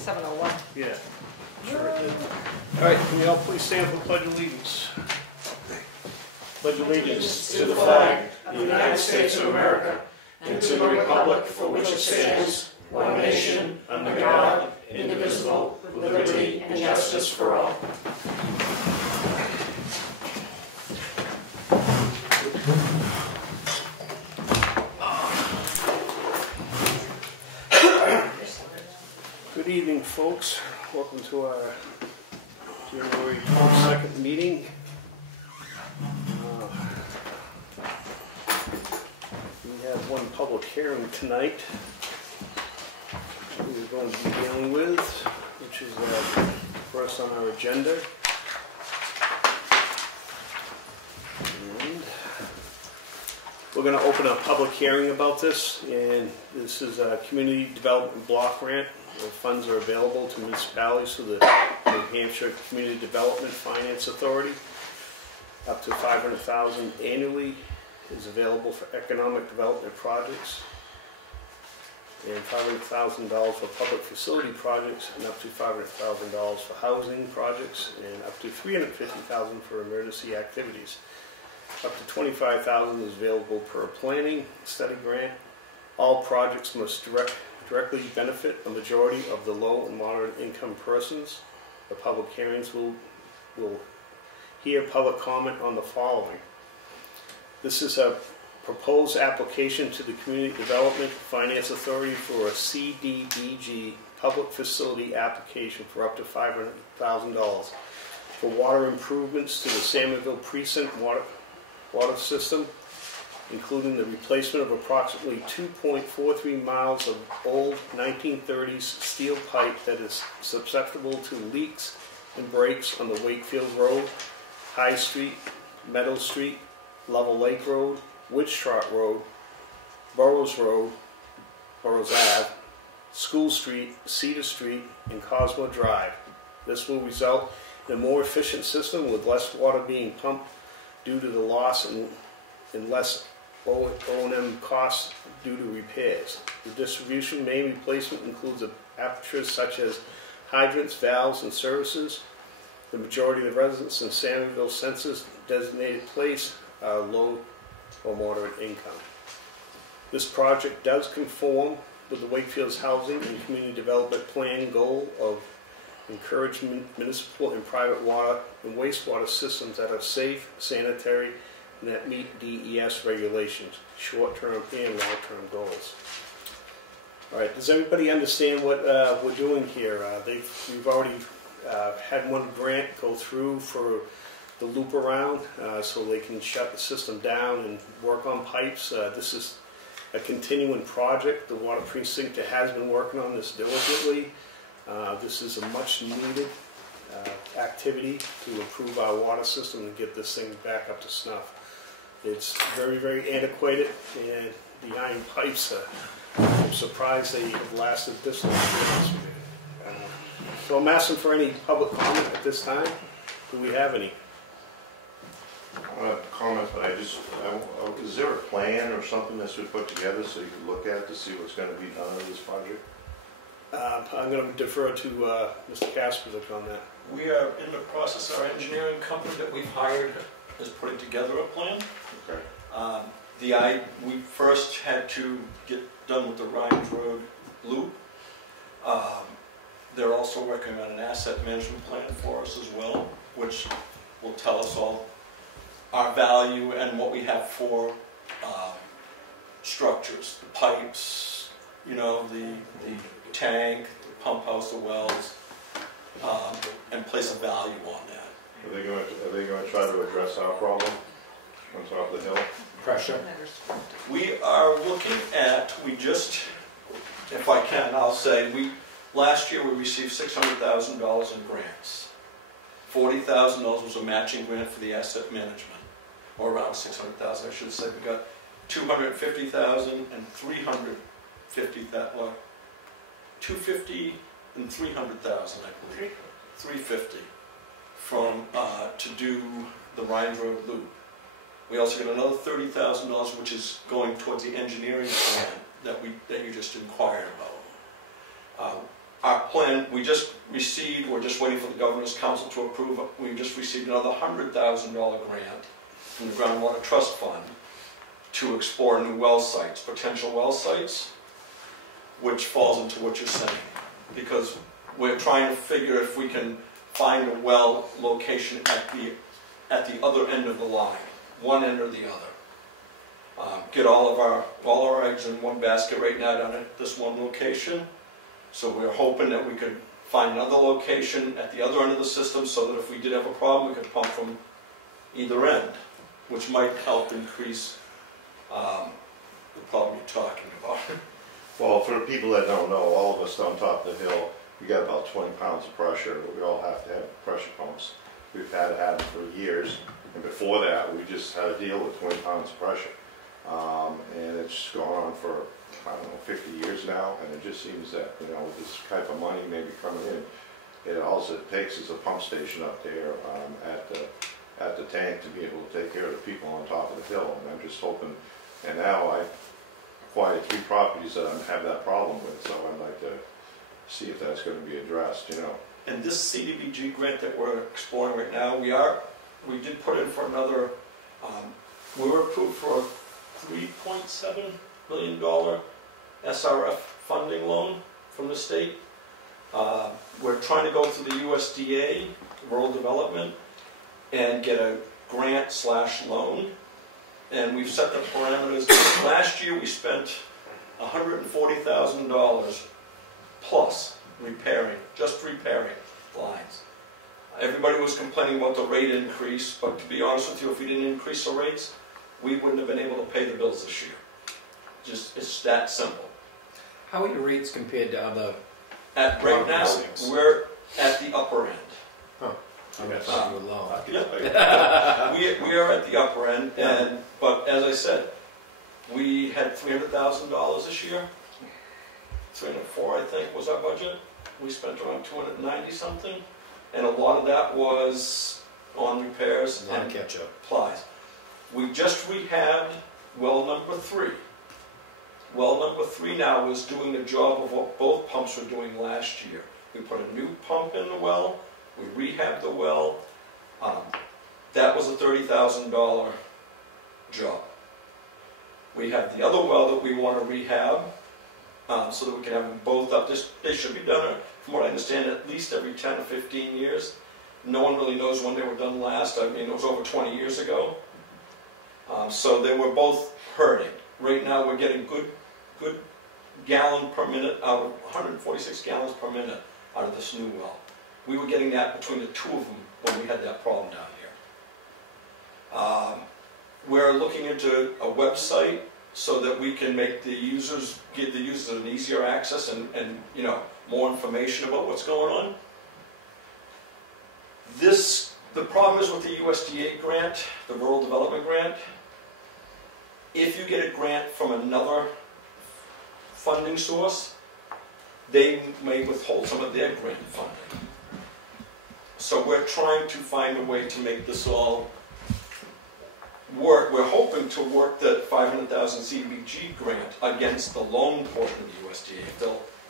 7:01. Yeah. Sure it did. All right, can we all please stand for the Pledge of Allegiance? Pledge allegiance to the flag of the United States of America and to the republic for which it stands, one nation, under God, indivisible, with liberty and justice for all. Good evening, folks. Welcome to our January 22nd meeting. We have one public hearing tonight we're going to be dealing with, which is first on our agenda. And we're going to open a public hearing about this, and this is a community development block grant. The funds are available to municipalities through the New Hampshire Community Development Finance Authority. Up to $500,000 annually is available for economic development projects, and $500,000 for public facility projects, and up to $500,000 for housing projects, and up to $350,000 for emergency activities. Up to $25,000 is available per planning study grant. All projects must directly benefit a majority of the low and moderate income persons. The public hearings will hear public comment on the following. This is a proposed application to the Community Development Finance Authority for a CDBG public facility application for up to $500,000 for water improvements to the Samuelville Precinct water system, including the replacement of approximately 2.43 miles of old 1930s steel pipe that is susceptible to leaks and breaks on the Wakefield Road, High Street, Meadow Street, Level Lake Road, Witch Trot Road, Burroughs Road, Burroughs Ave, School Street, Cedar Street, and Cosmo Drive. This will result in a more efficient system with less water being pumped due to the loss and less O&M costs due to repairs. The distribution main replacement includes apertures such as hydrants, valves, and services. The majority of the residents in Samuelville census designated place are low or moderate income. This project does conform with the Wakefield's housing and community development plan goal of encouraging municipal and private water and wastewater systems that are safe, sanitary, and that meet DES regulations, short-term and long-term goals. All right, does everybody understand what we're doing here? We've already had one grant go through for the loop around, so they can shut the system down and work on pipes. This is a continuing project. The water precinct has been working on this diligently. This is a much needed activity to improve our water system and get this thing back up to snuff. It's very, very antiquated, and the iron pipes, I'm surprised they have lasted this long. So I'm asking for any public comment at this time. Do we have any? I don't have comments, but is there a plan or something that's been put together so you can look at to see what's going to be done with this project? I'm going to defer to Mr. Kasperzik on that. We are in the process, our engineering company that we've hired is putting together a plan. Okay. We first had to get done with the Rhines Road loop. They're also working on an asset management plan for us as well, which will tell us all our value and what we have for structures, the pipes, you know, the tank, the pump house, the wells, and place a value on that. Are they going to try to address our problem on top of the hill? Pressure. We are looking at, if I can, I'll say, last year we received $600,000 in grants. $40,000 was a matching grant for the asset management, or around $600,000, I should say. We got $250,000 and $350,000, or $250,000 and $300,000, I believe. $350,000 from to do the Rhines Road loop. We also got another $30,000, which is going towards the engineering plan that you just inquired about. plan, we just received, we're just waiting for the Governor's Council to approve it. We just received another $100,000 grant from the Groundwater Trust Fund to explore new well sites, potential well sites, which falls into what you're saying. Because we're trying to figure if we can find a well location at the other end of the line, one end or the other. Get all our eggs in one basket right now down at this one location. So we're hoping that we could find another location at the other end of the system so that if we did have a problem, we could pump from either end, which might help increase the problem you're talking about. Well, for the people that don't know, all of us on top of the hill, we got about 20 pounds of pressure, but we all have to have pressure pumps. We've had them for years, and before that, we just had to deal with 20 pounds of pressure. And it's gone on for, I don't know, 50 years now, and it just seems that, you know, with this type of money maybe coming in, it also takes is a pump station up there at the tank to be able to take care of the people on top of the hill. And I'm just hoping, and now I've acquired 3 properties that I have that problem with, so I'd like to see if that's going to be addressed, you know. And this CDBG grant that we're exploring right now, we did put in for another, we were approved for a $3.7 million SRF funding loan from the state. We're trying to go through the USDA, Rural Development, and get a grant/loan. And we've set the parameters. Last year we spent $140,000 plus just repairing lines. Everybody was complaining about the rate increase, but to be honest with you, if we didn't increase the rates, we wouldn't have been able to pay the bills this year. It's that simple. How are your rates compared to other? Right now, we're at the upper end. Huh. You were low. We are at the upper end, but as I said, we had $300,000 this year. 304, I think, was our budget. We spent around 290 something, and a lot of that was on repairs and catch-up plies. We just rehabbed well number 3. Well number 3 now is doing the job of what both pumps were doing last year. We put a new pump in the well, we rehabbed the well. That was a $30,000 job. We have the other well that we want to rehab so that we can have them both up. They should be done, from what I understand, at least every 10 or 15 years. No one really knows when they were done last. I mean, it was over 20 years ago. So they were both hurting. Right now we're getting good gallon per minute out of 146 gallons per minute out of this new well. We were getting that between the 2 of them when we had that problem down here. We're looking into a website so that we can make give the users an easier access and you know, more information about what's going on. The problem is with the USDA grant, the Rural Development Grant. If you get a grant from another funding source, they may withhold some of their grant funding. So we're trying to find a way to make this all work. We're hoping to work the $500,000 CDBG grant against the loan portion of the USDA.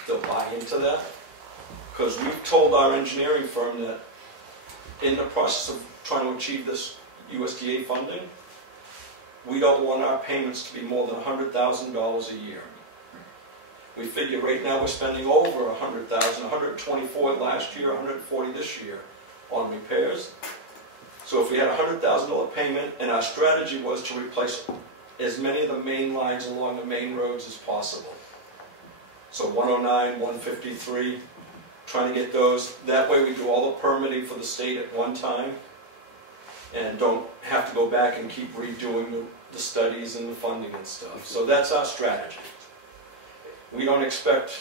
They'll buy into that. Because we've told our engineering firm that in the process of trying to achieve this USDA funding, we don't want our payments to be more than $100,000 a year. We figure right now we're spending over $100,000, $124 last year, $140 this year on repairs. So if we had a $100,000 payment, and our strategy was to replace as many of the main lines along the main roads as possible. So 109, 153, trying to get those. That way we do all the permitting for the state at one time and don't have to go back and keep redoing the studies and the funding and stuff. So that's our strategy. We don't expect,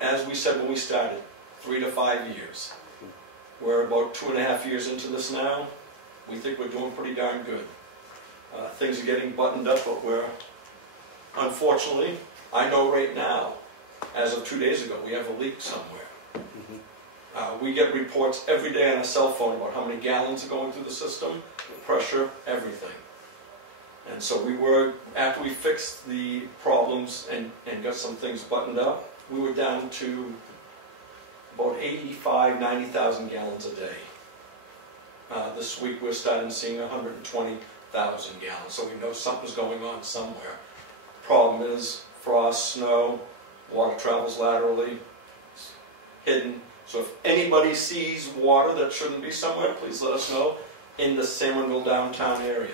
as we said when we started, 3 to 5 years. We're about 2.5 years into this now. We think we're doing pretty darn good. Things are getting buttoned up, but unfortunately, I know right now, as of 2 days ago, we have a leak somewhere. We get reports every day on a cell phone about how many gallons are going through the system, the pressure, everything. And so after we fixed the problems and got some things buttoned up, we were down to about 85, 90,000 gallons a day. This week we're starting seeing 120,000 gallons, so we know something's going on somewhere. Problem is, frost, snow, water travels laterally, it's hidden. So if anybody sees water that shouldn't be somewhere, please let us know in the Salmonville downtown area.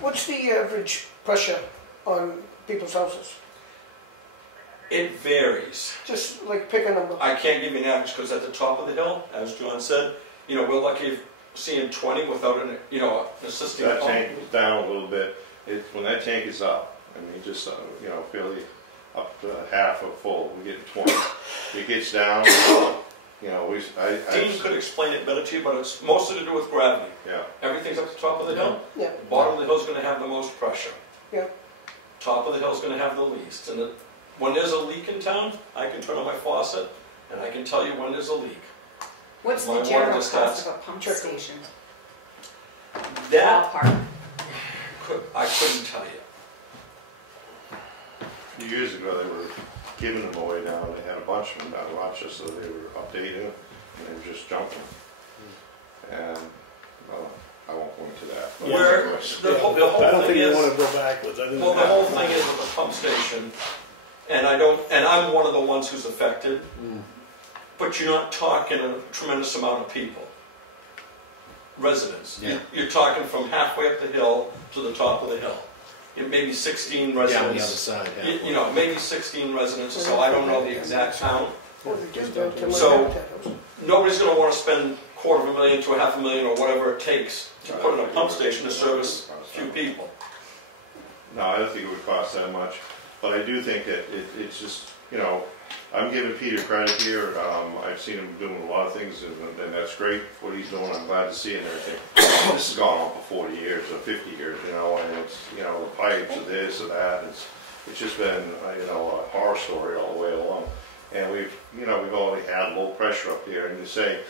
What's the average pressure on people's houses? It varies. Just like pick a number. I can't give you an average because at the top of the hill, as John said, you know, we're lucky seeing 20 without an, you know, an assisting That pump. tank is down a little bit. When that tank is up, I mean, just, you know, fairly up to half or full, we get 20. It gets down, you know, Dean could explain it better to you, but it's mostly to do with gravity. yeah. Everything's at the top of the hill. Yeah. The bottom of the hill is going to have the most pressure. Yeah. Top of the hill is going to have the least. And when there's a leak in town, I can turn on my faucet and I can tell you when there's a leak. What's My the water general just cost starts- of a pump Check. station? That Ballpark. I couldn't tell you. A few years ago, they were giving them away down. They had a bunch of them down in Rochester. They were updating them, and they were just jumping. And I won't go into that. But Where the whole I don't thing think you is, want to go backwards. I think well, the whole thing is with the pump station, and I'm one of the ones who's affected, but you're not talking a tremendous amount of people. Residents. Yeah. You're talking from halfway up the hill to the top of the hill. It may be 16 residents. Down the other side. You know, maybe 16 residents or so. I don't know the exact count. Well, they do that to my So- habitat house. Nobody's going to want to spend $250,000 to $500,000 or whatever it takes to put in a pump station to service a few people. No, I don't think it would cost that much, but I do think that it's just, you know, I'm giving Peter credit here. I've seen him doing a lot of things, and that's great what he's doing. I'm glad to see it and everything. This has gone on for 40 years or 50 years, you know, and it's, you know, the pipes or this or that. It's just been, you know, a horror story all the way along. And we've only had low pressure up there, and you say,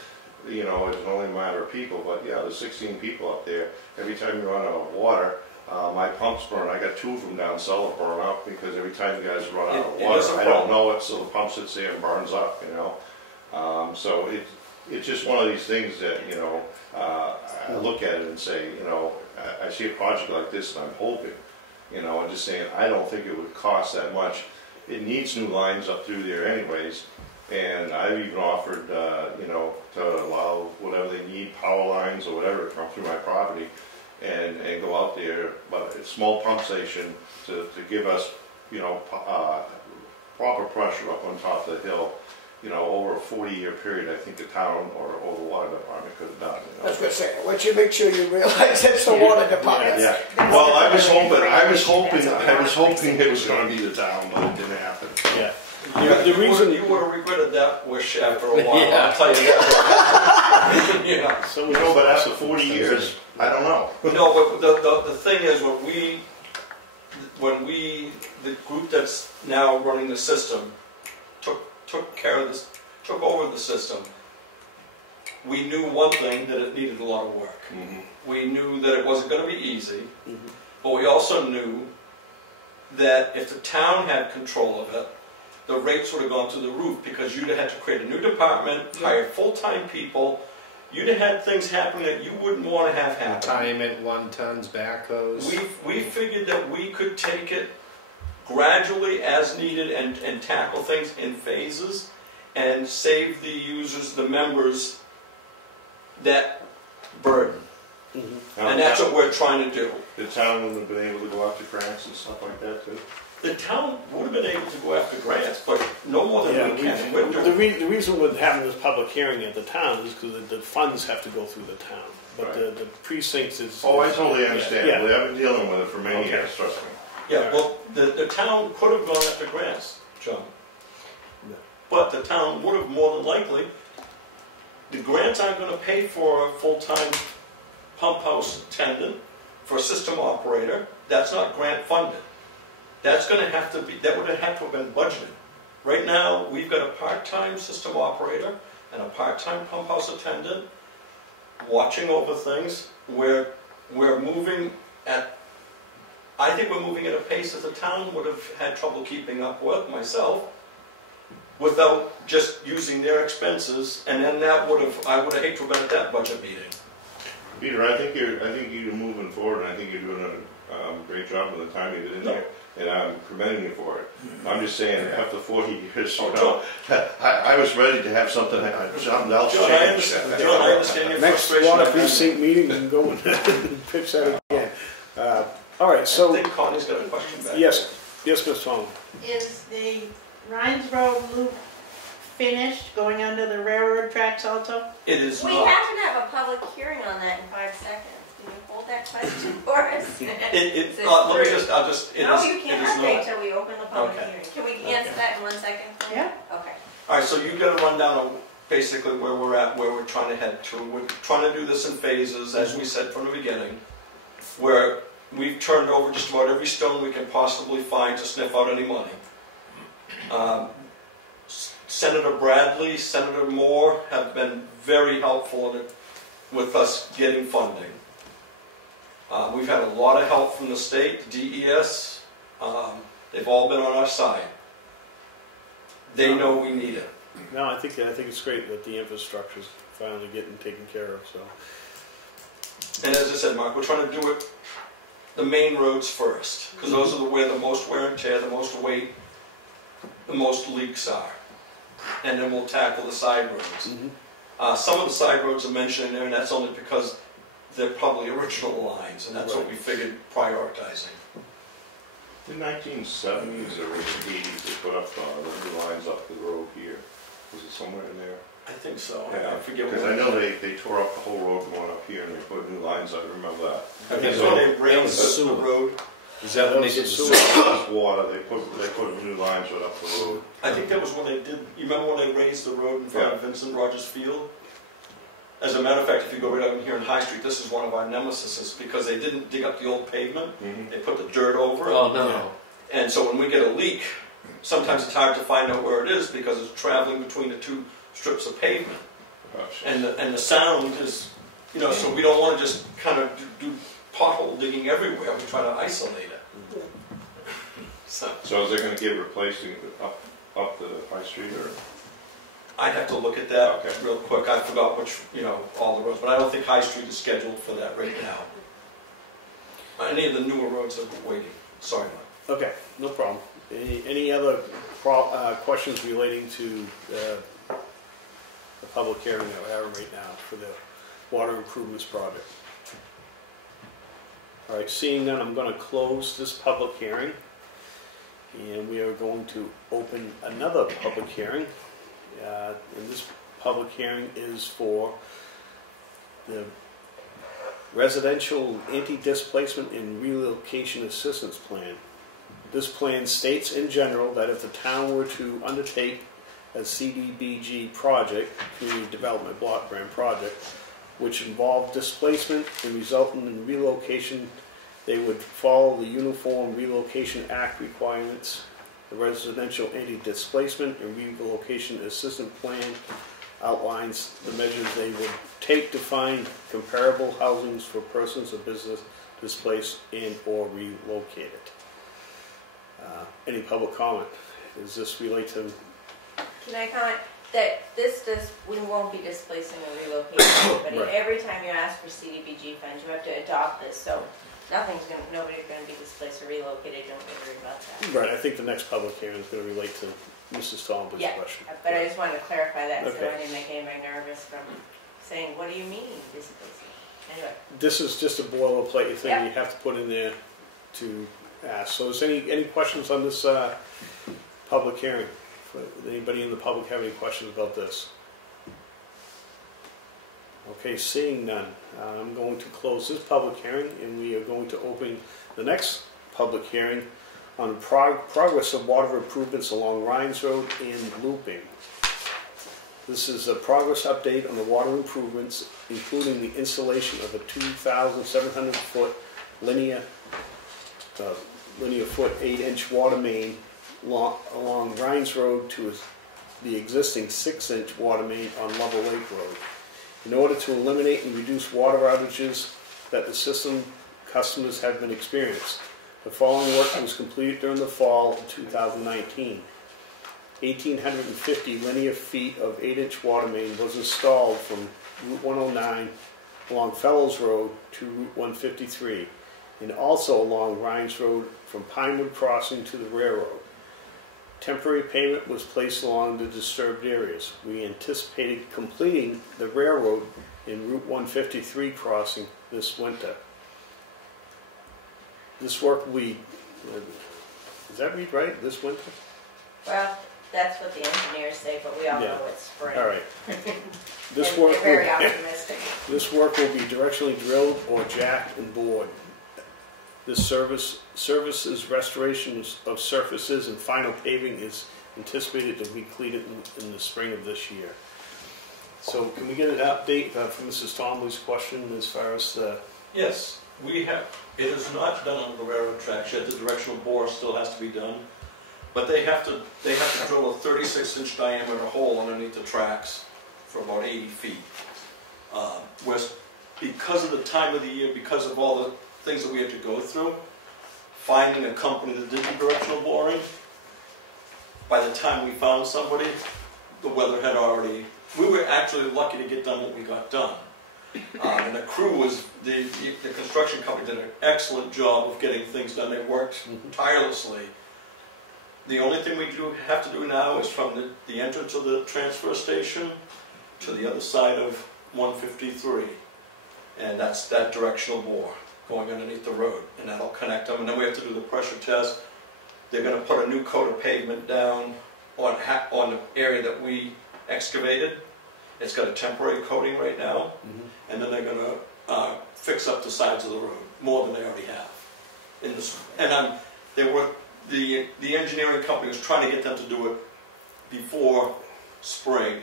you know, it's only a matter of people, but yeah, there's 16 people up there. Every time you run out of water, my pumps burn. I got 2 of them down cellar burn up because every time you guys run out of water, I don't know it, so the pump sits there and burns up, you know. So it's just one of these things that, you know, I look at it and say, you know, I see a project like this and I'm hoping, you know, I'm just saying I don't think it would cost that much. It needs new lines up through there anyways, and I've even offered, you know, to allow whatever they need, power lines or whatever, to come through my property and go out there, but a small pump station to give us, you know, proper pressure up on top of the hill. You know, over a 40-year period, I think the town or the water department could have done. You know? That's what I'm saying. Once you make sure you realize it's the water department. Yeah. Well, I was hoping it was going to be the town, but it didn't happen. Yeah. The reason you would have regretted that wish after a while, Yeah. I'll tell you that. You know. So, you know, but after 40 years, I don't know. No, but the thing is, the group that's now running the system took over the system, we knew one thing, that it needed a lot of work. Mm-hmm. We knew that it wasn't going to be easy, but we also knew that if the town had control of it, the rates would have gone through the roof because you'd have had to create a new department, hire full-time people. You'd have had things happen that you wouldn't want to have happen. Retirement, 1-tons, backhoes. We figured that we could take it gradually as needed and tackle things in phases and save the users, the members, that burden. And that's what we're trying to do. The town would have been able to go after grants and stuff like that too. The town would have been able to go after grants, but no more than we can. We're doing. The reason we're having this public hearing at the town is because the funds have to go through the town. But Right. the precincts is... Oh, I totally understand. Yeah. We have been dealing with it for many Okay. years, trust me. Yeah, well, the town could have gone after grants, John. No. But the town would have more than likely. The grants aren't going to pay for a full-time pump house attendant, for a system operator. That's not grant funded. That's going to have to be, that would have had to have been budgeted. Right now, we've got a part-time system operator and a part-time pump house attendant watching over things. We're moving at, I think we're moving at a pace that the town would have had trouble keeping up with, myself. without just using their expenses, and then I would have hated to have been at that budget meeting. Peter, I think you're moving forward, and I think you're doing a great job in the time you did in there, and I'm commending you for it. I'm just saying, after 40 years, you know, I was ready to have something else John, change. I understand your Next frustration. water precinct meeting, and go and pitch that again. All right, so, I think Connie's got a question back. yes, Ms. Tong. Is the Rhines Road loop finished, going under the railroad tracks also? It is We not. have to have a public hearing on that in 5 seconds. Can you hold that question for us? Let me just, No, you can't wait till we open the public Okay. hearing. Can we answer that in 1 second? please? Yeah. Okay. All right, so you got a rundown of basically where we're at, where we're trying to head to. We're trying to do this in phases, as we said from the beginning, where we've turned over just about every stone we can possibly find to sniff out any money. Senator Bradley, Senator Moore have been very helpful in it, with us getting funding. We've had a lot of help from the state, DES. They've all been on our side. They know we need it. No, I think it's great that the infrastructure's finally getting taken care of, so. And as I said, Mark, we're trying to do it the main roads first, because those are where the most wear and tear, the most weight, the most leaks are. And then we'll tackle the side roads. Some of the side roads are mentioned in there, and that's only because they're probably original lines, and that's what we figured prioritizing. In the 1970s or in the 80s, they put up the new lines up the road here. Was it somewhere in there? I think so. Yeah, I forget because what. I know they tore up the whole road going up here, and they put new lines up. I remember that. I think so. They raised the road. Is that when they did the sewer? It was water. They put new lines right up the road. I think that was when they did. You remember when they raised the road in front of Vincent Rogers Field? As a matter of fact, if you go right out in here in High Street, this is one of our nemesises because they didn't dig up the old pavement. They put the dirt over it. Oh, no. And so when we get a leak, sometimes it's hard to find out where it is because it's traveling between the two strips of pavement. Gosh. And the sound is, you know, so we don't want to just kind of do pothole digging everywhere. We try to isolate it. So So is it going to get replaced up the High Street, or? I'd have to look at that Okay. real quick. I forgot which, all the roads, but I don't think High Street is scheduled for that right now. Any of the newer roads are waiting. Sorry, Mike. Okay, no problem. Any other questions relating to the public hearing that we're having right now for the water improvements project? All right, seeing none, I'm going to close this public hearing, and we are going to open another public hearing. And this public hearing is for the Residential Anti-Displacement and Relocation Assistance Plan. This plan states in general that if the town were to undertake a CDBG project, Community Development Block Grant Project, which involved displacement and resulting in relocation, they would follow the Uniform Relocation Act requirements. The Residential Anti-Displacement and Relocation Assistance Plan outlines the measures they would take to find comparable housings for persons or business displaced and or relocated. Any public comment? Does this relate to? Can I comment that we won't be displacing or relocating anybody. Right. Every time you ask for CDBG funds, you have to adopt this, so nobody's gonna be displaced or relocated, don't worry about that. Right, I think the next public hearing is going to relate to Mrs. Stoltenberg's Yeah, question. but I just wanted to clarify that, so Okay. I didn't make anybody nervous from saying, what do you mean displacing? Anyway. This is just a boilerplate thing Yeah. you have to put in there to ask. So is any questions on this public hearing? Anybody in the public have any questions about this? Okay, seeing none, I'm going to close this public hearing, and we are going to open the next public hearing on progress of water improvements along Rhines Road and looping. This is a progress update on the water improvements, including the installation of a 2,700-foot linear foot 8-inch water main along Rhines Road to the existing 6-inch water main on Lover Lake Road. In order to eliminate and reduce water outages that the system customers have been experienced, the following work was completed during the fall of 2019. 1,850 linear feet of 8-inch water main was installed from Route 109 along Fellows Road to Route 153, and also along Rhines Road from Pinewood Crossing to the railroad. Temporary pavement was placed along the disturbed areas. We anticipated completing the railroad in Route 153 crossing this winter. This work will be, does that read right, this winter? Well, that's what the engineers say, but we all Yeah. know it's spring. All right. This And work they're very will, optimistic. this work will be directionally drilled or jacked and bored. This services restoration of surfaces and final paving is anticipated to be completed in the spring of this year. So can we get an update from Mrs. Tomley's question as far as the... Yes, we have, it is not done on the railroad tracks yet, the directional bore still has to be done. But they have to drill a 36-inch diameter hole underneath the tracks for about 80 feet. Because of the time of the year, because of all the things that we had to go through, finding a company that did the directional boring, by the time we found somebody, the weather had already, we were actually lucky to get done what we got done. And the crew was, the construction company did an excellent job of getting things done. They worked tirelessly. The only thing we have to do now is from the entrance of the transfer station to the other side of 153. And that's that directional bore going underneath the road. And that'll connect them. And then we have to do the pressure test. They're going to put a new coat of pavement down on the area that we excavated. It's got a temporary coating right now. And then they're going to fix up the sides of the road, more than they already have. The engineering company was trying to get them to do it before spring,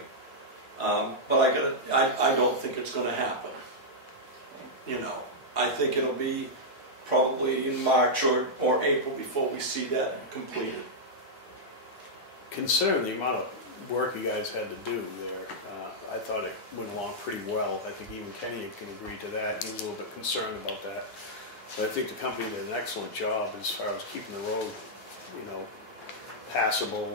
but I don't think it's going to happen. You know, I think it'll be probably in March or April before we see that completed. Considering the amount of work you guys had to do there, I thought it went along pretty well. I think even Kenny can agree to that. He was a little bit concerned about that. But I think the company did an excellent job as far as keeping the road, you know, passable.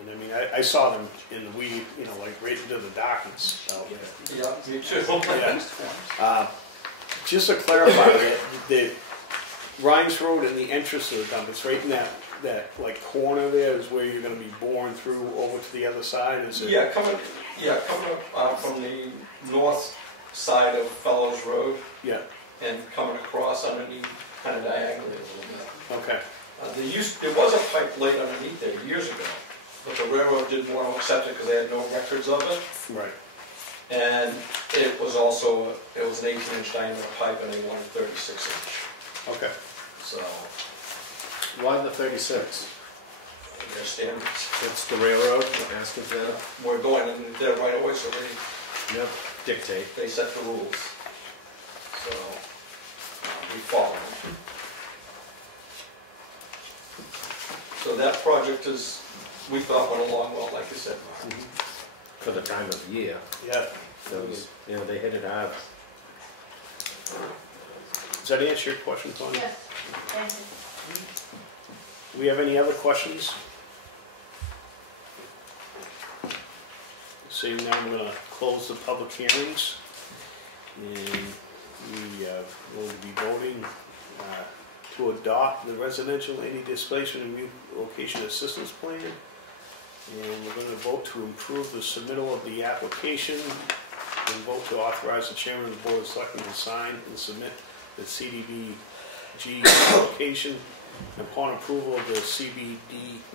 And I mean, I saw them in the weed, you know, like right into the darkness out there. Yeah, me too. Yeah. Just to clarify, the Rhines Road and the entrance to the dump, it's right in that like corner there is where you're going to be boring through over to the other side? Is it? Yeah, coming up from the north side of Fellows Road. Yeah. And coming across underneath, kind of diagonally a little bit. Okay. There was a pipe laid underneath there years ago, but the railroad didn't want to accept it because they had no records of it. Right. And it was also, it was an 18-inch diameter pipe and they wanted 36-inch. Okay. So, Why the 36? their standards. It's the railroad asking for that? We're going in there right away, so Yep. Dictate. they set the rules. So, we follow them. So that project is, we thought went along well, like you said, Mark. For the time of year. Yeah. Those, you know, they hit it hard. Does that answer your question, Tony? Yes, thank you. Do we have any other questions? Seeing now, I'm going to close the public hearings. And we will be voting to adopt the residential anti-displacement and relocation assistance plan. And we're going to vote to approve the submittal of the application and vote to authorize the chairman of the board of selectmen to sign and submit the CDBG application. Upon approval of the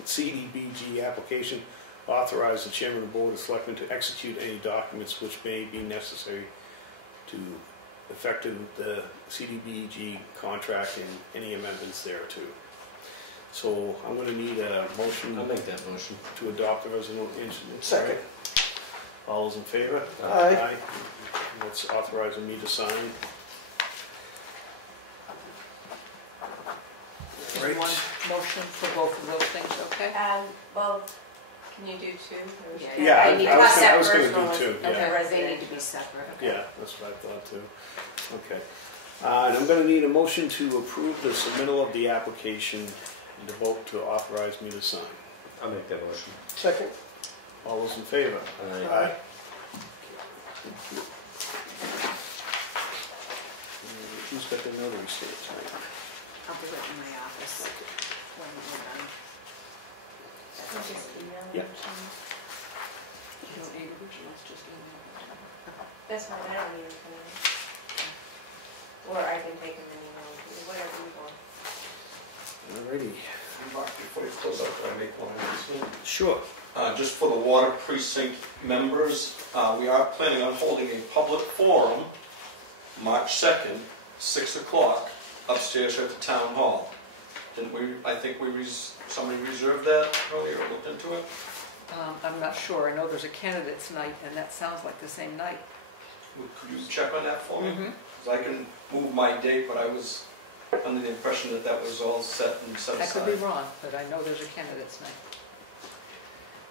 CDBG application, authorize the chairman of the board of selectmen to execute any documents which may be necessary to effect the CDBG contract and any amendments thereto. So I'm going to need a motion. I'll make that motion. To adopt the resolution. Second. All those in favor? Aye. That's authorizing me to sign. Is one motion for both of those things, okay? Well, can you do two? Yeah, I need I was to gonna separate do two, from yeah. the they need to be separate. Okay. Yeah, that's what I thought too. Okay. And I'm going to need a motion to approve the submittal of the application and to vote to authorize me to sign. I'll make that motion. Second. All those in favor? Aye. Who's got the notary stamp tonight? I'll do it in my office when we're done. I'll just email Yeah. them. You don't need originals, just email them. That's fine, I don't need them from you. Or I can take them and email them, to you, whatever you want. Alrighty. Mark, before you close out, can I make one announcement? Sure. Just for the water precinct members, we are planning on holding a public forum March 2nd, 6 o'clock, upstairs at the town hall. Didn't we, I think somebody reserved that earlier, or looked into it? I'm not sure. I know there's a candidates night, and that sounds like the same night. Could you check on that for me? Mm-hmm. 'Cause I can move my date, but I was under the impression that that was all set and set I aside. could be wrong, but I know there's a candidates night.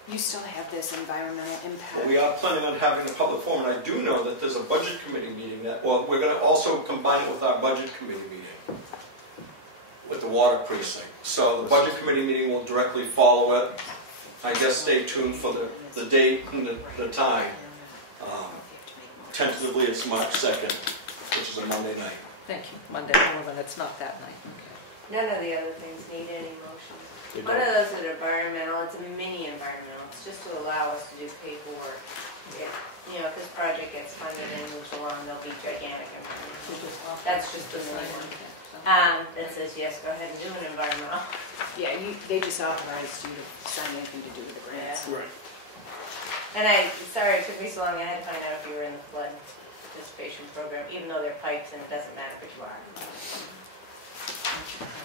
You still have this environmental impact. But we are planning on having a public forum, and I do know that there's a budget committee meeting that, well, we're gonna also combine it with our budget committee meeting with the water precinct. So the budget committee meeting will directly follow it. I guess stay tuned for the date and the time. Tentatively, it's March 2nd, which is a Monday night. Thank you. Monday, well, then it's not that night. Okay. None of the other things need any motions. They One don't. of those are environmental, it's a mini environmental, it's just to allow us to do paperwork. Yeah, you know, if this project gets funded and moves along, there'll be gigantic environmental. That's just the mini one. That says, yes, go ahead and do an environmental. Yeah, they just authorized you to sign anything to do with the grants. Right. And sorry, it took me so long, I had to find out if you were in the flood participation program, even though they're pipes and it doesn't matter if you are.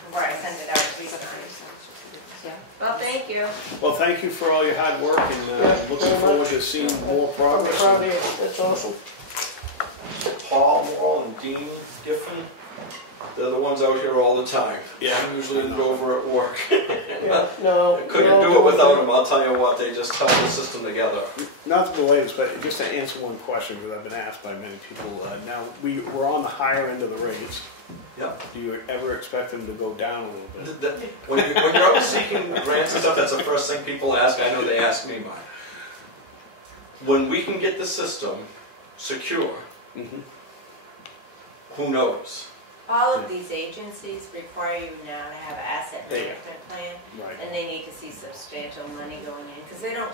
Before I sent it out 3 times. Yeah. Well, thank you. Well, thank you for all your hard work, and looking very forward much. to seeing more I'm progress. proud of you. That's awesome. Paul, Morrell, and Dean Giffen, they're the ones out here all the time. Yeah. I'm usually over at work. Yeah, no. I couldn't do it without them, I'll tell you what, they just held the system together. Not to belay this, but just to answer one question, because I've been asked by many people. Now, we're on the higher end of the rates. Yep. Do you ever expect them to go down a little bit? When you're out seeking grants and stuff, that's the first thing people ask. I know they ask me mine. When we can get the system secure, Mm-hmm. who knows? All of these agencies require you now to have an asset Yeah. management plan, Right. and they need to see substantial money going in, because they don't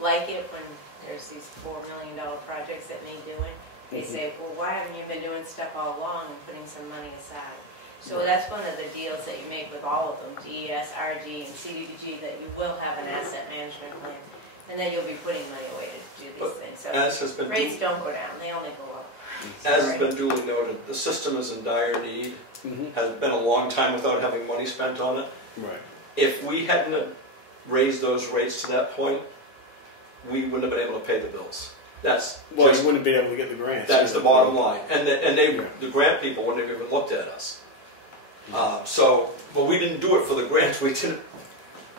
like it when there's these $4 million projects that need doing. They say, well, why haven't you been doing stuff all along and putting some money aside? So Right. that's one of the deals that you make with all of them, DES, RG, and CDBG, that you will have an asset management plan, and then you'll be putting money away to do these But things. So As has been rates don't go down, they only go up. As has been duly noted, the system is in dire need, Mm-hmm. has been a long time without having money spent on it. Right. If we hadn't raised those rates to that point, we wouldn't have been able to pay the bills. That's Well, just, you wouldn't be able to get the grants. that's the either. bottom line. And the grant people wouldn't have even looked at us. But we didn't do it for the grants, we did it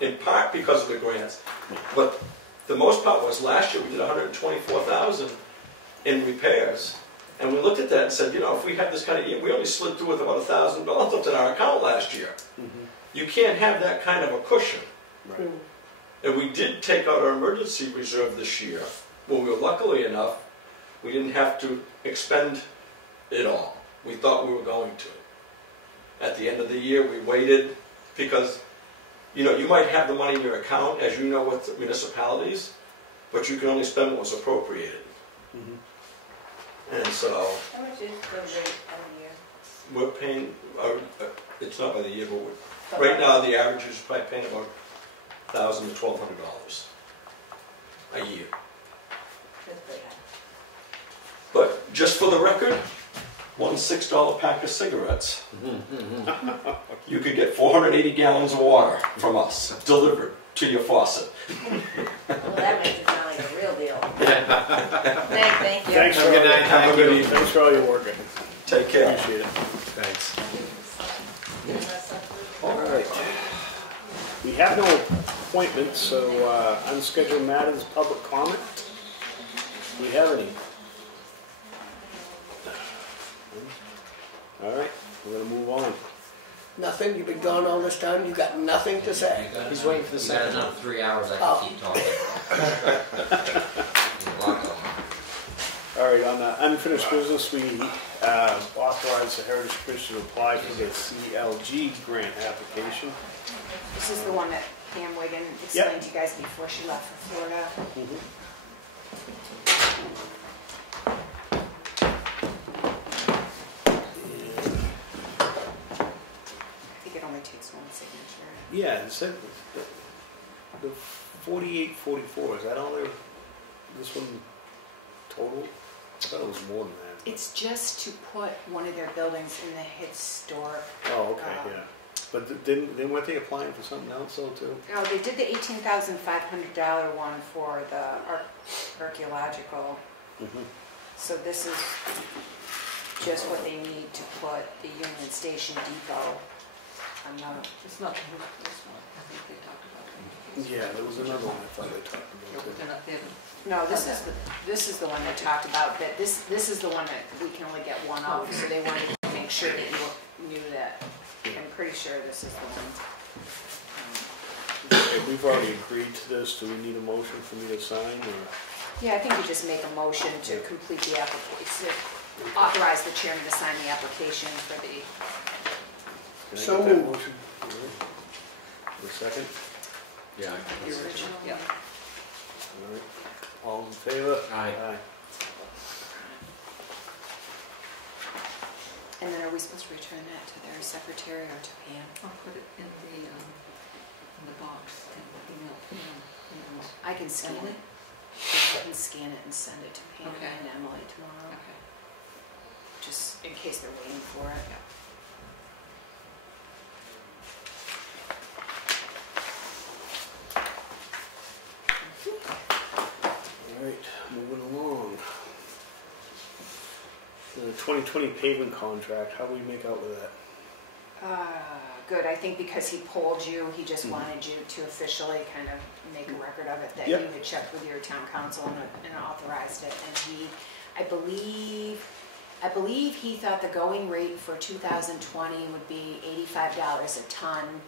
in part because of the grants. But the most part was last year we did $124,000 in repairs. And we looked at that and said, you know, if we have this kind of year, we only slid through with about $1,000 left in our account last year. Mhm. You can't have that kind of a cushion. Right. And we did take out our emergency reserve this year. When we were luckily enough, we didn't have to expend it all. We thought we were going to. At the end of the year, we waited because, you know, you might have the money in your account, as you know, with municipalities, but you can only spend what was appropriated. Mhm. And so How much is the rate on the year? we're paying, it's not by the year, but right now the average is probably paying about $1,000 to $1,200 a year. That's pretty high. But just for the record, one $6 pack of cigarettes, you could get 480 gallons of water from us delivered to your faucet. Well, that makes it sound like a real deal. Thank you. Thanks Have for a good all night. your- Thank have a good you. evening. Thanks for all your work. Take care. Appreciate it. Thanks. All right. We have no appointments, so unscheduled matters, public comment. Do we have any? All right, we're gonna move on. Nothing? You've been gone all this time? You got nothing to say? He's waiting for the You got second. another 3 hours I Oh. can keep talking. There's a lot going on. All right, on unfinished business, we authorized the Heritage Commission to apply for the CLG grant application. This is the one that Pam Wigan explained to you guys before she left for Florida. I think it only takes one signature. Yeah, it said the 4844, is that all there, this one total? I thought it was more than that. It's just to put one of their buildings in the historic. Oh, okay, yeah. But then weren't they applying for something else though too? No, they did the $18,500 one for the archaeological. So this is just what they need to put the Union Station Depot on the. It's not this one, I think they talked about it. Yeah, there was another one I thought they talked Yeah, about but too. they're not, they haven't. No, this is the one they talked about, that this is the one that we can only get one of, so they wanted to make sure that you knew that. I'm pretty sure this is the one. Okay, we've already agreed to this, do we need a motion for me to sign or? Yeah, I think you just make a motion to complete the application, authorize the chairman to sign the application for the. Can I So get that moved. motion? All right. For a second? Yeah. The original, yeah. All right. All in favor? Aye. And then are we supposed to return that to their secretary or to Pam? I'll put it in the box and email Pam. I can scan Emily? it. I can scan it and send it to Pam Okay. and Emily tomorrow, Okay. just in case they're waiting for it. All right, moving along. The 2020 paving contract, how do we make out with that? Good, I think because he polled you, he just wanted you to officially kind of make a record of it, that you Yep. had checked with your town council and authorized it, and he, I believe he thought the going rate for 2020 would be $85 a ton.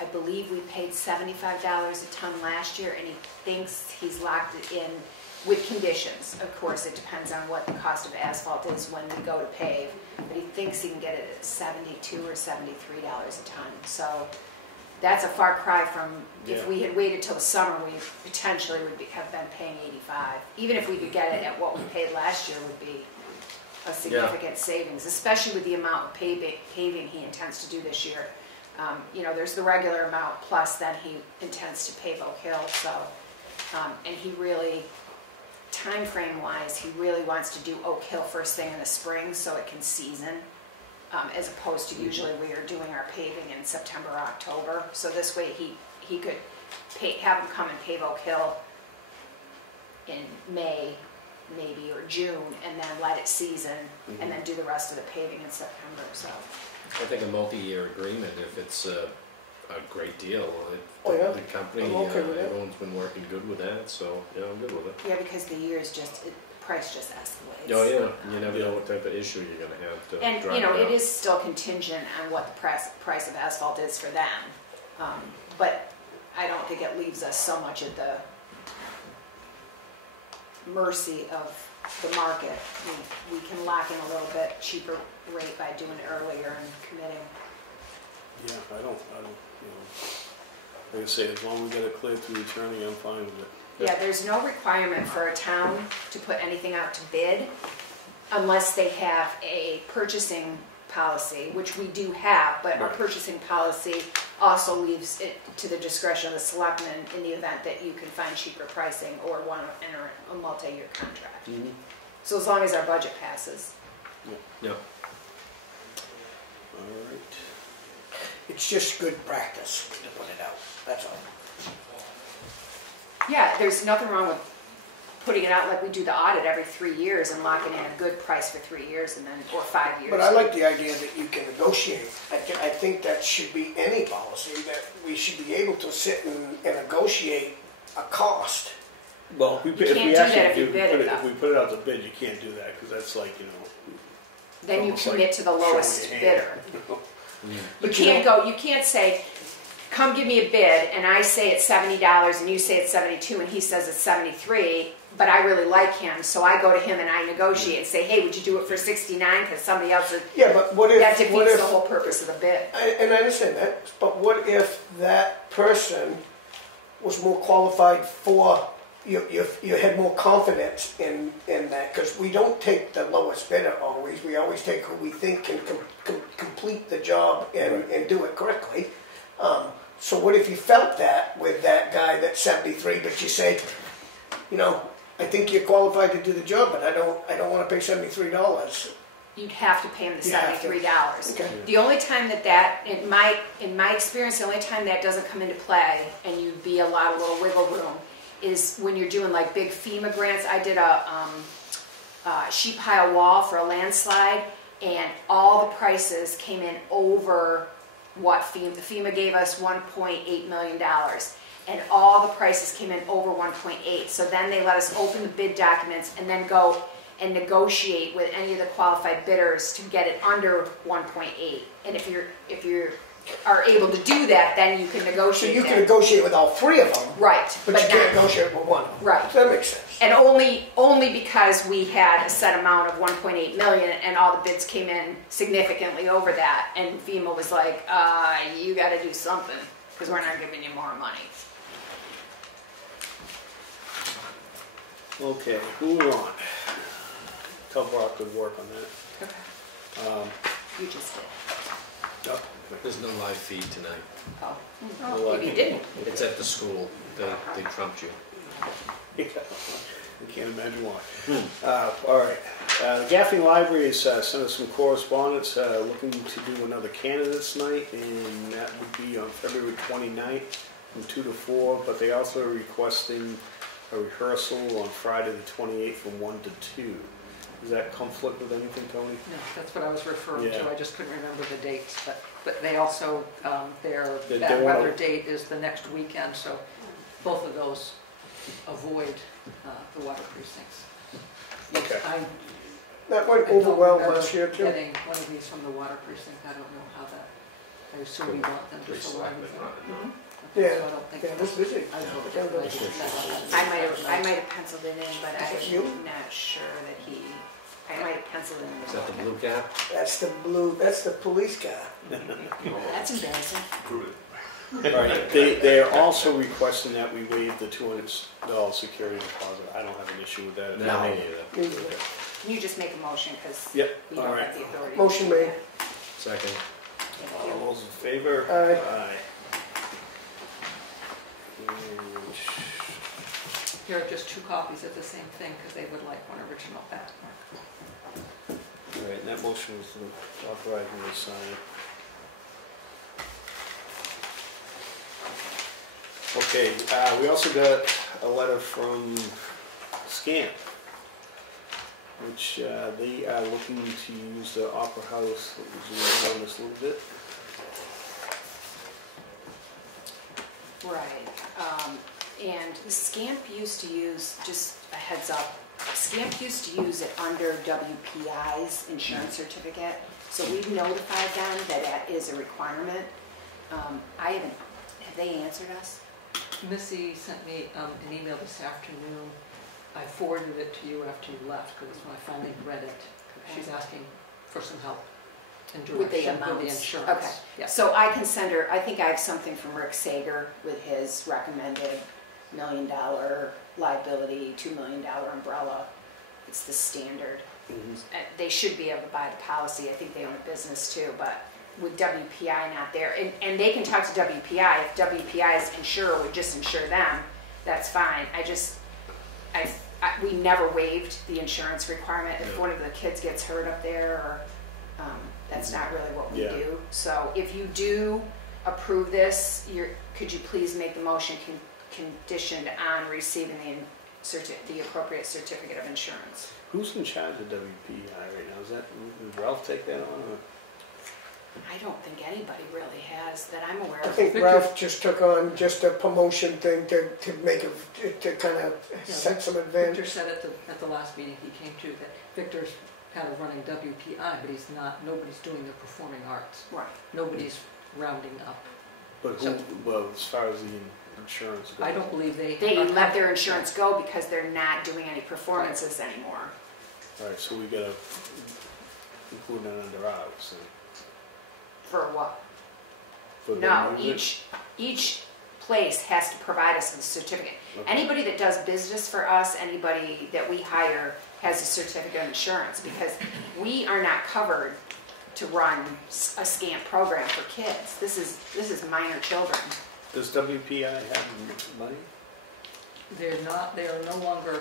I believe we paid $75 a ton last year, and he thinks he's locked it in with conditions. Of course, it depends on what the cost of asphalt is when we go to pave, but he thinks he can get it at $72 or $73 a ton. So that's a far cry from, if we had waited till the summer, we potentially have been paying $85. Even if we could get it at what we paid last year, would be a significant savings, especially with the amount of paving he intends to do this year. You know, there's the regular amount, plus then he intends to pave Oak Hill, so, and he really, time frame wise, he really wants to do Oak Hill first thing in the spring so it can season, as opposed to usually we are doing our paving in September or October. So this way he could have him come and pave Oak Hill in May, maybe, or June, and then let it season, and then do the rest of the paving in September, so. I think a multi-year agreement, if it's a great deal, Oh, yeah? the company, I'm okay with that. everyone's been working good with that, so, yeah, I'm good with it. Yeah, because the years just, the price just escalates. Oh, yeah, you never know what type of issue you're gonna have to And, drive you know, it it out. is still contingent on what the price of asphalt is for them. But I don't think it leaves us so much at the mercy of the market. We can lock in a little bit cheaper rate by doing it earlier and committing. Yeah, I don't, you know, like I say, as long as we get it cleared through the attorney, I'm fine with it. Yeah, there's no requirement for a town to put anything out to bid unless they have a purchasing policy, which we do have, but our purchasing policy also leaves it to the discretion of the selectmen in the event that you can find cheaper pricing or want to enter a multi-year contract. So as long as our budget passes. Yeah. All right. It's just good practice to put it out, that's all. Yeah, there's nothing wrong with putting it out like we do the audit every 3 years and locking in a good price for 3 years and then, or 5 years. But I like the idea that you can negotiate. I think that should be any policy, that we should be able to sit and negotiate a cost. Well, if we can't do that if you bid it, if we put it out to bid, you can't do that, because that's like, you know. Then you almost like commit to the showing lowest your bidder. hand. You can't say, come give me a bid, and I say it's $70, and you say it's 72, and he says it's 73, but I really like him, so I go to him and I negotiate and say, hey, would you do it for 69, because somebody else is... Yeah, but what if... That defeats the whole purpose of the bid. And I understand that, but what if that person was more qualified for, you had more confidence in that? Because we don't take the lowest bidder always, we always take who we think can complete the job and do it correctly. So what if you felt that with that guy that's 73, but you say, I think you're qualified to do the job, but I don't want to pay $73. You'd have to pay him the $73. Okay. The only time that in my experience, the only time that doesn't come into play, and you'd be allowed a little wiggle room, is when you're doing like big FEMA grants. I did a sheet pile wall for a landslide, and all the prices came in over what FEMA gave us $1.8 million. And all the prices came in over 1.8. So then they let us open the bid documents and then go and negotiate with any of the qualified bidders to get it under 1.8. And if you are able to do that, then you can negotiate. So you can negotiate with all three of them, right? But you can't negotiate with one of them. Right. That makes sense. And only because we had a set amount of 1.8 million, and all the bids came in significantly over that, and FEMA was like, you got to do something because we're not giving you more money. Okay, moving on. Tell Brock good work on that. Okay. You just did. Oh, There's no live feed tonight. Oh, Well, maybe you didn't. It's at the school. They trumped you. I can't imagine why. All right. The Gaffney Library has sent us some correspondence looking to do another candidates night, and that would be on February 29th from 2 to 4, but they also are requesting a rehearsal on Friday the 28th from 1 to 2. Does that conflict with anything, Tony? No, that's what I was referring Yeah. to. I just couldn't remember the dates, but they also, their They bad don't wanna- weather date is the next weekend, so both of those avoid the water precincts. Okay. That went I don't over well remember last year too. getting one of these from the water precinct. I don't know how that, I assume we want them to Three fill out selectmen anything. run it. Yeah. So I don't think. Yeah, it was busy. I don't think I did that. I might have penciled it in, but Is that you? I'm not sure that I might have penciled it in. Is that the blue gap? That's the blue, that's the police car. That's embarrassing. All right. They are also requesting that we waive the $200 security deposit. I don't have an issue with that. No, me neither. Can you just make a motion, because Yep. we All don't right. have the authority. Motion to do made. that. Second. Thank you. All those in favor? Aye. And Here are just 2 copies of the same thing because they would like one original back. all right, and that motion was authorizing me to sign. Okay, we also got a letter from Scamp, which they are looking to use the Opera House. Let me zoom in on this a little bit. Right, and Scamp used to use, just a heads up, Scamp used to use it under WPI's insurance certificate, so we've notified them that that is a requirement. Have they answered us? Missy sent me an email this afternoon. I forwarded it to you after you left because when I finally read it, she's asking for some help and With the direction with the amounts. insurance. Okay. Yeah. So I can send her, I think I have something from Rick Sager with his recommended $1 million liability, $2 million umbrella. It's the standard. They should be able to buy the policy. I think they own a business too, but with WPI not there, and they can talk to WPI. If WPI's insurer would just insure them, that's fine. We never waived the insurance requirement. If one of the kids gets hurt up there, or that's not really what we do. So if you do approve this, could you please make the motion conditioned on receiving the appropriate certificate of insurance? Who's in charge of WPI right now? Did Ralph take that on? Or? I don't think anybody really has that I'm aware I of. think Ralph just took on just a promotion thing to make it, to kind of set some Victor advantage. said at the last meeting he came to that Victor's kind of running WPI, but he's not, nobody's doing the performing arts. Right. Nobody's rounding up. But who, well, as far as the insurance goes? I don't believe they. They let their insurance go because they're not doing any performances anymore. All right, so we gotta include that under ours. For what? For the No, music? each place has to provide us with a certificate. Okay. Anybody that does business for us, anybody that we hire has a certificate of insurance because we are not covered to run a scant program for kids. This is minor children. Does WPI have money? They are no longer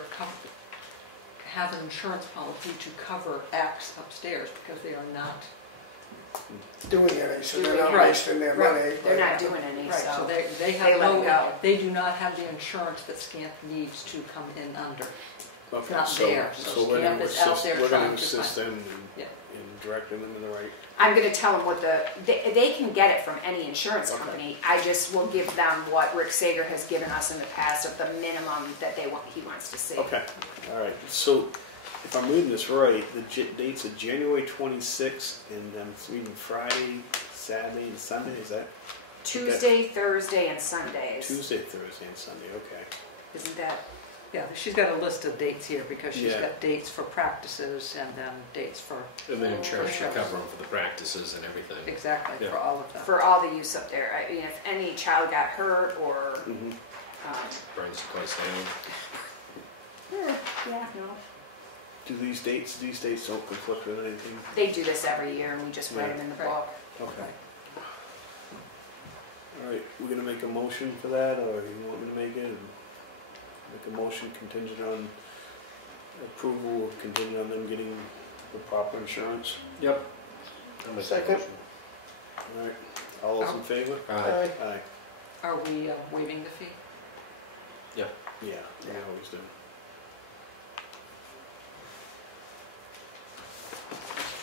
have an insurance policy to cover acts upstairs because they are not. Doing any, so they're not Right. wasting their Right. money. They're not doing any, Right, so so they they have let no, it go. they do not have the insurance that SCAMP needs to come in under. Okay, not there, so we're gonna SCAMP is out assist, there we're gonna trying to assist find- them Yeah. in directing them in the right. I'm gonna tell them what they can get it from any insurance Okay. company. I just will give them what Rick Sager has given us in the past of the minimum that he wants to see. Okay, all right, so if I'm reading this right, the dates are January 26th, and I'm reading Friday, Saturday, and Sunday, is that? Tuesday, Thursday, and Sundays. Tuesday, Thursday, and Sunday, okay. Isn't that? Yeah, she's got a list of dates here because she's Yeah. got dates for practices and then dates for, And then insurance should Insurance. cover them for the practices and everything. exactly, Yeah. for all of them. For all the use up there. I mean, if any child got hurt or, Mhm. Brings the place down. yeah, no. Do these dates don't conflict with anything? They do this every year and we just write Yeah. them in the Right. book. Okay. All right, we're gonna make a motion for that, or you want me to make it? Make a motion contingent on approval, contingent on them getting the proper insurance? Yep. I'll make that Second. motion. All right, all those in favor? Aye. Aye. Are we waiving the fee? Yeah, we always do.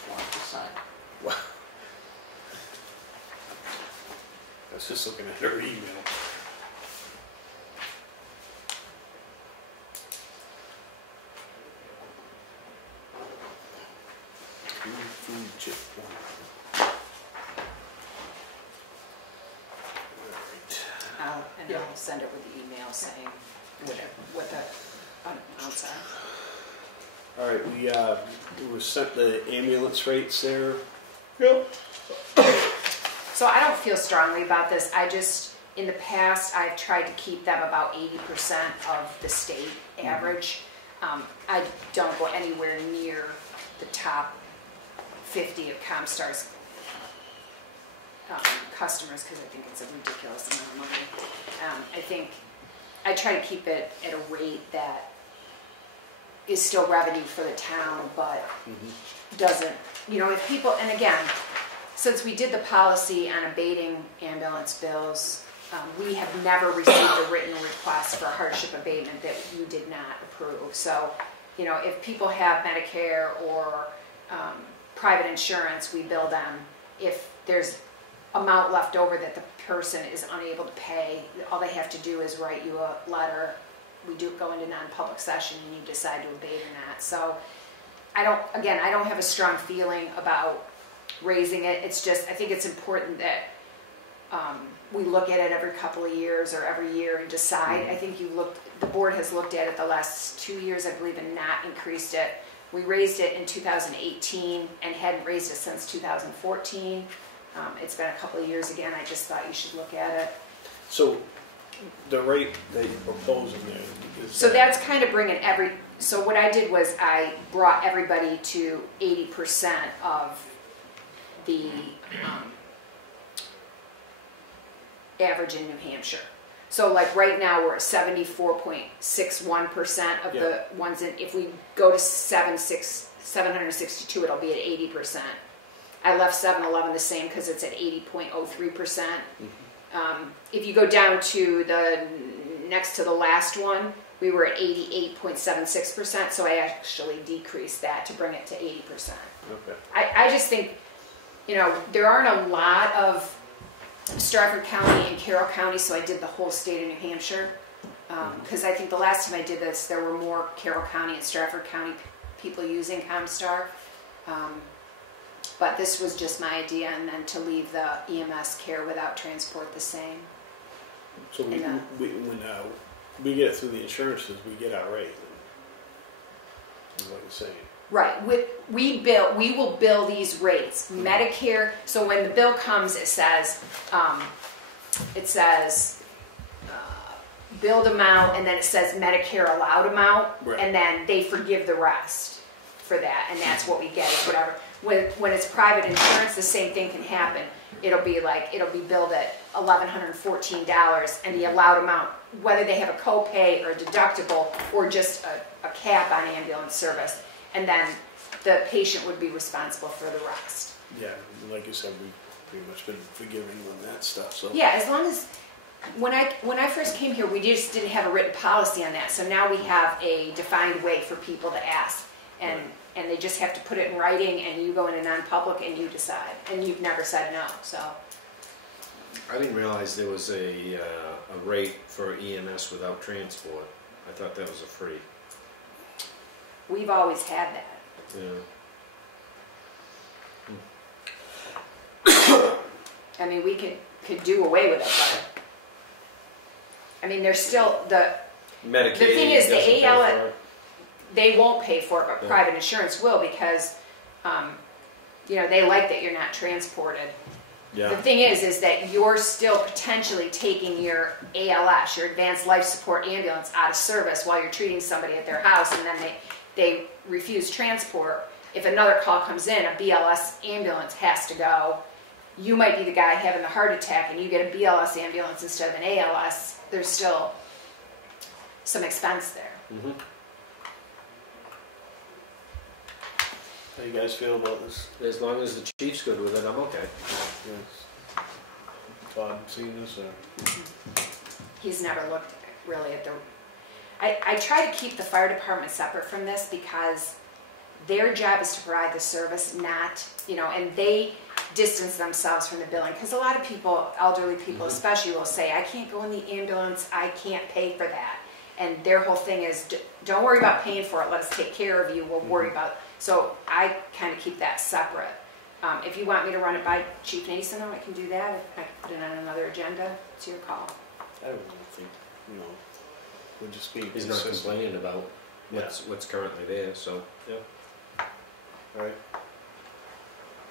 Want to sign? I was just looking at her email. Food chip. All right. And I'll send it with the email saying what the amounts are. All right, we were sent the ambulance rates there. So I don't feel strongly about this. I just, in the past, I've tried to keep them about 80% of the state average. I don't go anywhere near the top 50 of Comstar's customers because I think it's a ridiculous amount of money. I think I try to keep it at a rate that is still revenue for the town, but doesn't, if people, and again, since we did the policy on abating ambulance bills, we have never received a written request for hardship abatement that you did not approve. So, if people have Medicare or private insurance, we bill them. If there's amount left over that the person is unable to pay, all they have to do is write you a letter. We do go into non-public session and you decide to abate or not. So I don't have a strong feeling about raising it. It's just, I think it's important that we look at it every couple of years or every year and decide. I think the board has looked at it the last 2 years, I believe, and not increased it. We raised it in 2018 and hadn't raised it since 2014. It's been a couple of years again. I just thought you should look at it. So the rate that you're proposing there is. So that's kind of bringing so what I did was I brought everybody to 80% of the average in New Hampshire. So like right now we're at 74.61% of the ones in, if we go to 762, it'll be at 80%. I left 7-Eleven the same because it's at 80.03%. If you go down to the next to the last one, we were at 88.76%, so I actually decreased that to bring it to 80%. Okay. I just think, there aren't a lot of Stratford County and Carroll County, so I did the whole state of New Hampshire. Because I think the last time I did this, there were more Carroll County and Stratford County people using Comstar. But this was just my idea, and then to leave the EMS care without transport the same. So when we get it through the insurances, we get our rate. Is what you're saying. Right, we will bill these rates, Medicare, so when the bill comes, it says billed amount, and then it says Medicare allowed amount, Right. and then they forgive the rest for that, and that's what we get, is whatever. When it's private insurance, the same thing can happen. It'll be billed at $1,114, and the allowed amount, whether they have a copay or a deductible or just a cap on ambulance service, and then the patient would be responsible for the rest. Yeah, like you said, we've pretty much been forgiving on that stuff. So Yeah, as long as when I first came here, we just didn't have a written policy on that. So now we have a defined way for people to ask, and they just have to put it in writing, and you go in a non-public and you decide, and you've never said no. So I didn't realize there was a rate for EMS without transport. I thought that was a free. we've always had that. Yeah. I mean, we could do away with it, but I mean, there's still Medicaid. The thing is, the doesn't pay AL for it. they won't pay for it, but Yeah. private insurance will, because they like that you're not transported. yeah, The thing is that you're still potentially taking your ALS, your Advanced Life Support Ambulance, out of service while you're treating somebody at their house, and then they refuse transport. If another call comes in, a BLS ambulance has to go. You might be the guy having the heart attack, and you get a BLS ambulance instead of an ALS. There's still some expense there. Mhm. how you guys feel about this? As long as the chief's good with it, I'm okay. Yes. Todd, seen this? Or? He's never looked really at the... I try to keep the fire department separate from this, because their job is to provide the service, not, and they distance themselves from the billing. Because a lot of people, elderly people especially, will say, I can't go in the ambulance, I can't pay for that. And their whole thing is, don't worry about paying for it, let us take care of you, we'll worry about... So I kind of keep that separate. If you want me to run it by Chief Nason, I can do that. I can put it on another agenda. It's your call. I don't think, we're just being He's not consistent. complaining about what's currently there, so. Yep. All right.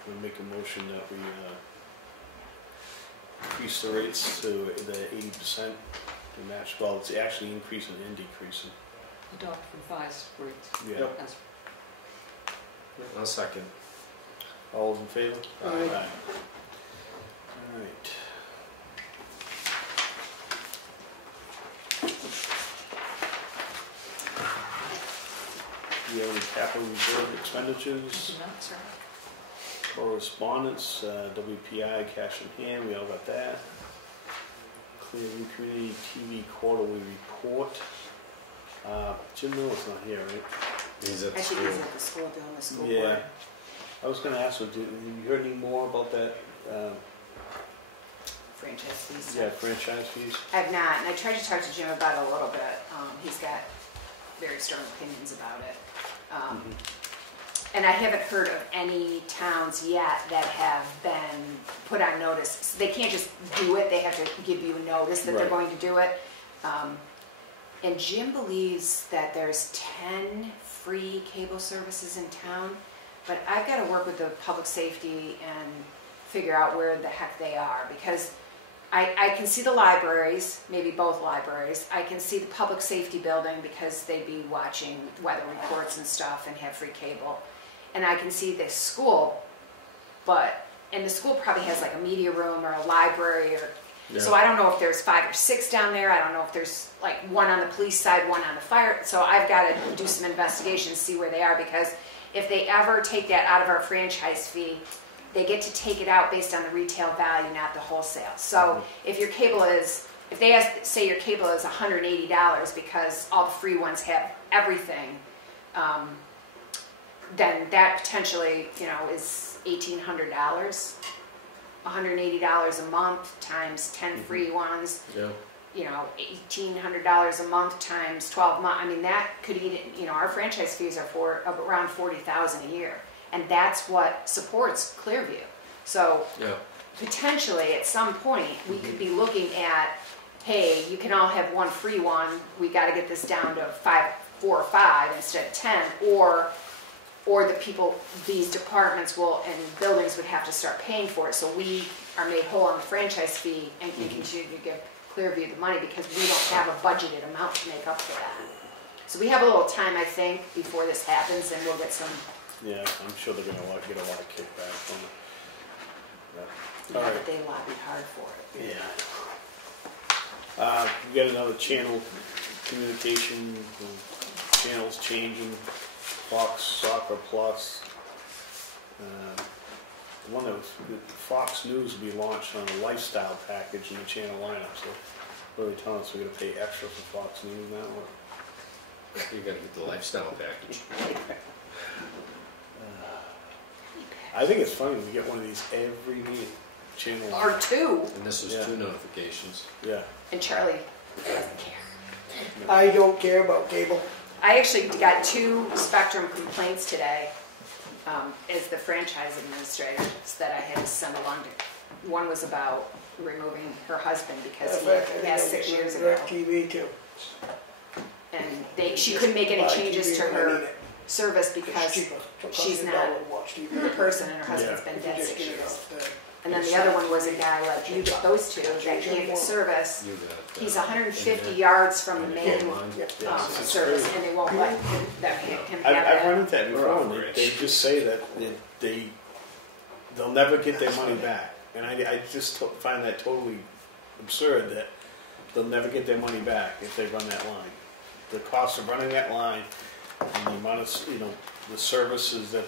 We'll make a motion that we increase the rates to the 80% to match. Well, it's actually increasing and decreasing. Adopt from 5 rates. Yeah. Yep. As I'll second. All those in favor? Aye. All right. We have any capital reserve expenditures, do not, sir. correspondence, WPI, cash in hand, we all got that. Clearview Community TV quarterly report. Jim Miller's not here, right? He's at I think school. he's at the school doing the school Yeah. board. I was gonna ask, have you heard any more about that, Franchise fees. yeah, franchise fees? I've not, and I tried to talk to Jim about it a little bit. He's got very strong opinions about it. And I haven't heard of any towns yet that have been put on notice. So they can't just do it, they have to give you notice that they're Right. going to do it. And Jim believes that there's 10 free cable services in town, but I've got to work with the public safety and figure out where the heck they are, because I can see the libraries, maybe both libraries. I can see the public safety building, because they'd be watching weather reports and stuff and have free cable. And I can see the school, and the school probably has like a media room or a library, or so I don't know if there's 5 or 6 down there. I don't know if there's like one on the police side, one on the fire. So I've got to do some investigation, see where they are, because if they ever take that out of our franchise fee, they get to take it out based on the retail value, not the wholesale. So if your cable is, if they say your cable is $180 because all the free ones have everything, then that potentially, is $1,800. $180 a month times 10 free ones, Yeah. $1,800 a month times 12 months. I mean, that could eat it. Our franchise fees are for around $40,000 a year. and that's what supports Clearview. So Yeah. potentially, at some point, we could be looking at, hey, you can all have one free one, we gotta get this down to 4 or 5 instead of 10, or the people, these departments will, and buildings would have to start paying for it, so we are made whole on the franchise fee and can continue to give Clearview the money because we don't have a budgeted amount to make up for that. So we have a little time, I think, before this happens, and we'll get some. Yeah, I'm sure they're gonna get a lot of kickback from it. Yeah, All right. but they lobbied hard for it. Yeah. We got another channel, communication, channels changing, Fox Soccer Plus. The one that was, Fox News will be launched on a lifestyle package in the channel lineup, so what are they telling us, we're gonna pay extra for Fox News now? Or? You gotta get the lifestyle package. I think it's funny, we get one of these every meeting, channel. Or 2, And this was Yeah. 2 notifications. Yeah. and Charlie doesn't care. I don't care about cable. I actually got 2 Spectrum complaints today as the franchise administrator that I had to send along to. One was about removing her husband because he passed 6 years ago. TV too. And she couldn't make any changes to her service because she's not the person and her husband's been dead 6 years. And then the other one was a guy like you, those 2 that can't get service. You got, He's 150 yards from the main It's service crazy. and they won't let him have I've run that. into that before, and they just say that they'll never get their money back. And I just find that totally absurd that they'll never get their money back if they run that line. The cost of running that line and the amount of, the services that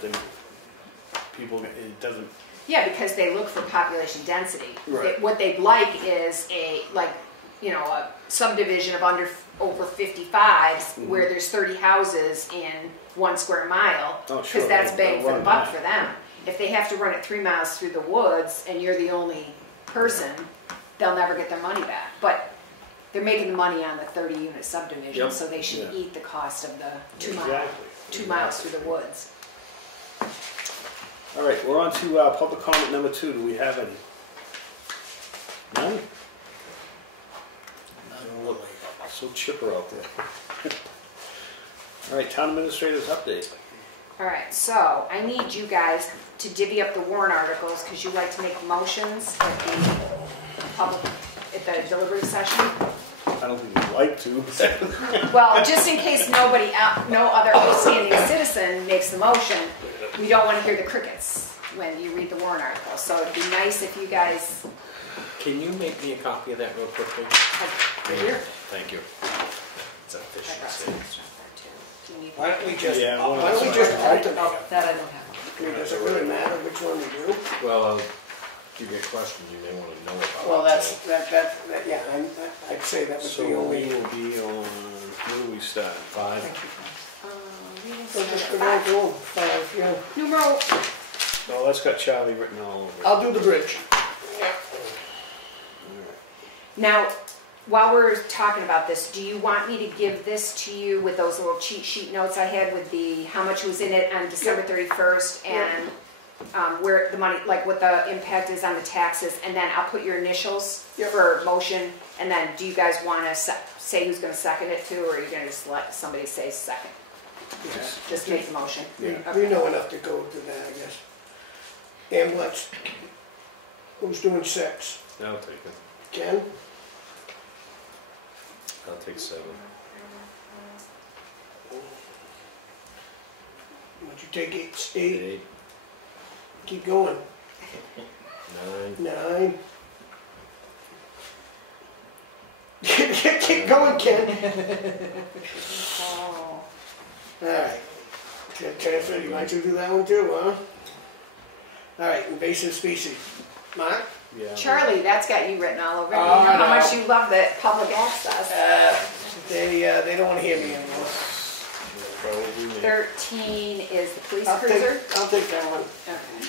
people, it doesn't. Yeah, because they look for population density. Right. What they'd like is a subdivision of over 55s where there's 30 houses in 1 square mile, Oh, because sure. that's They'll bang for the run buck that. for them. If they have to run it 3 miles through the woods and you're the only person, they'll never get their money back. But they're making the money on the 30-unit subdivision, Yep. so they should Yeah. eat the cost of the 2 Exactly. miles through the woods. All right, we're on to public comment number 2. Do we have any? None? Look, so chipper out there. All right, town administrator's update. All right, so I need you guys to divvy up the warrant articles because you like to make motions at the deliberative session. I don't think we'd like to. Well, just in case no other outstanding citizen makes the motion, we don't want to hear the crickets when you read the warrant article. So it'd be nice if you guys, Can you make me a copy of that real quickly? right here. Thank you. It's I official. brought some extra there too. Do you need Why don't we just, Yeah, why don't we just alternate? That I don't have. I mean, does it really matter which one we do? Well, if you get questions you may want to know about. Well, so- yeah, I'd say that was So the we only. will be on, where do we start? 5. We will So just start go at down to 5, yeah. 5. Numero, Oh, that's got Charlie written all over it. I'll do the bridge. Yeah. now, while we're talking about this, do you want me to give this to you with those little cheat sheet notes I had with how much was in it on December 31st and where the money, like what the impact is on the taxes, and then I'll put your initials for motion, and then do you guys want to say who's going to second it too, or are you going to just let somebody say second? Yeah. Just make the motion. We Okay. know enough to go to that, I guess. Ambulance. Who's doing 6? I'll take it. Ken? I'll take 7. Would you take 8? 8. Keep going. 9. 9. Keep going, Ken. Oh. All right. Transfer, you might as well do that one too, huh? All right, invasive species. Mark? Yeah. Charlie, that's got you written all over it. You Oh, know how no. much you love the public access. They don't want to hear me anymore. Probably me. 13 is the police I'll cruiser. take that one. Okay.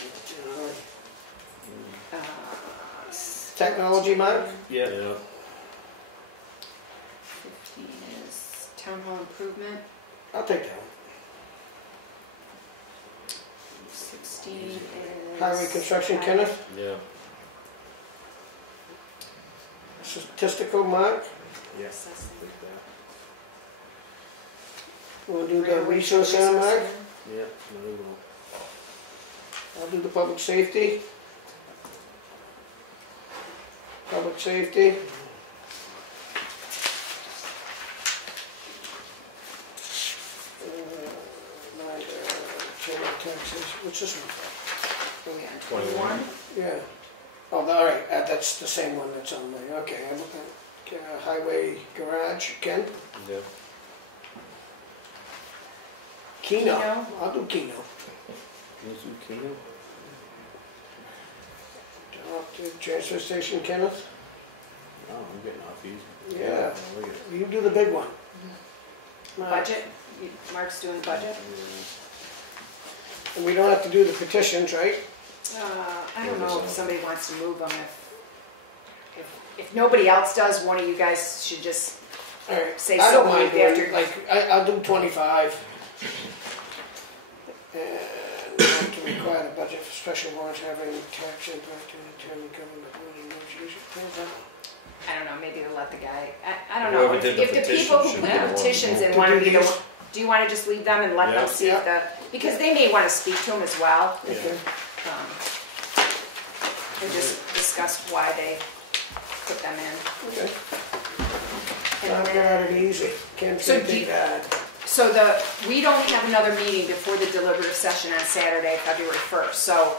Technology, Mark? Yeah. 15 is town hall improvement. I'll take that one. 16 is... Highway construction, Kenneth? Yeah. Statistical, Mark? Yes. Assessing. We'll do the Railway resource center, Mark? center. Yeah, no, we will. I'll do the public safety. Public safety. General taxes, what's this one? Are we on 21. Yeah. Oh, all right, that's the same one that's on there, okay. I'm looking at highway garage, Ken? Yeah. Keno, Keno. I'll do Keno. Zucchino? Up to transfer station, Kenneth? Oh, I'm getting off easy. Yeah. Look at it. You do the big one. Budget, Mark's doing budget. And we don't have to do the petitions, right? I don't know if somebody wants to move them. If nobody else does, one of you guys should just All right. say I so don't mind moved doing, after. like, I'll do 25. And not to require the budget for special warrants having tax impact and determine government negotiation. I don't know, maybe to let the guy, I don't Whoever know. did the If the people petition who should put be the the one. petitions and To want to do be the, these? do you want to just leave them and let Yeah. them see if the, because they may want to speak to them as well. Okay. And just discuss why they put them in. Okay. And I've got then, it easy. Can't So say do you- that. so we don't have another meeting before the deliberative session on Saturday, February 1st. So,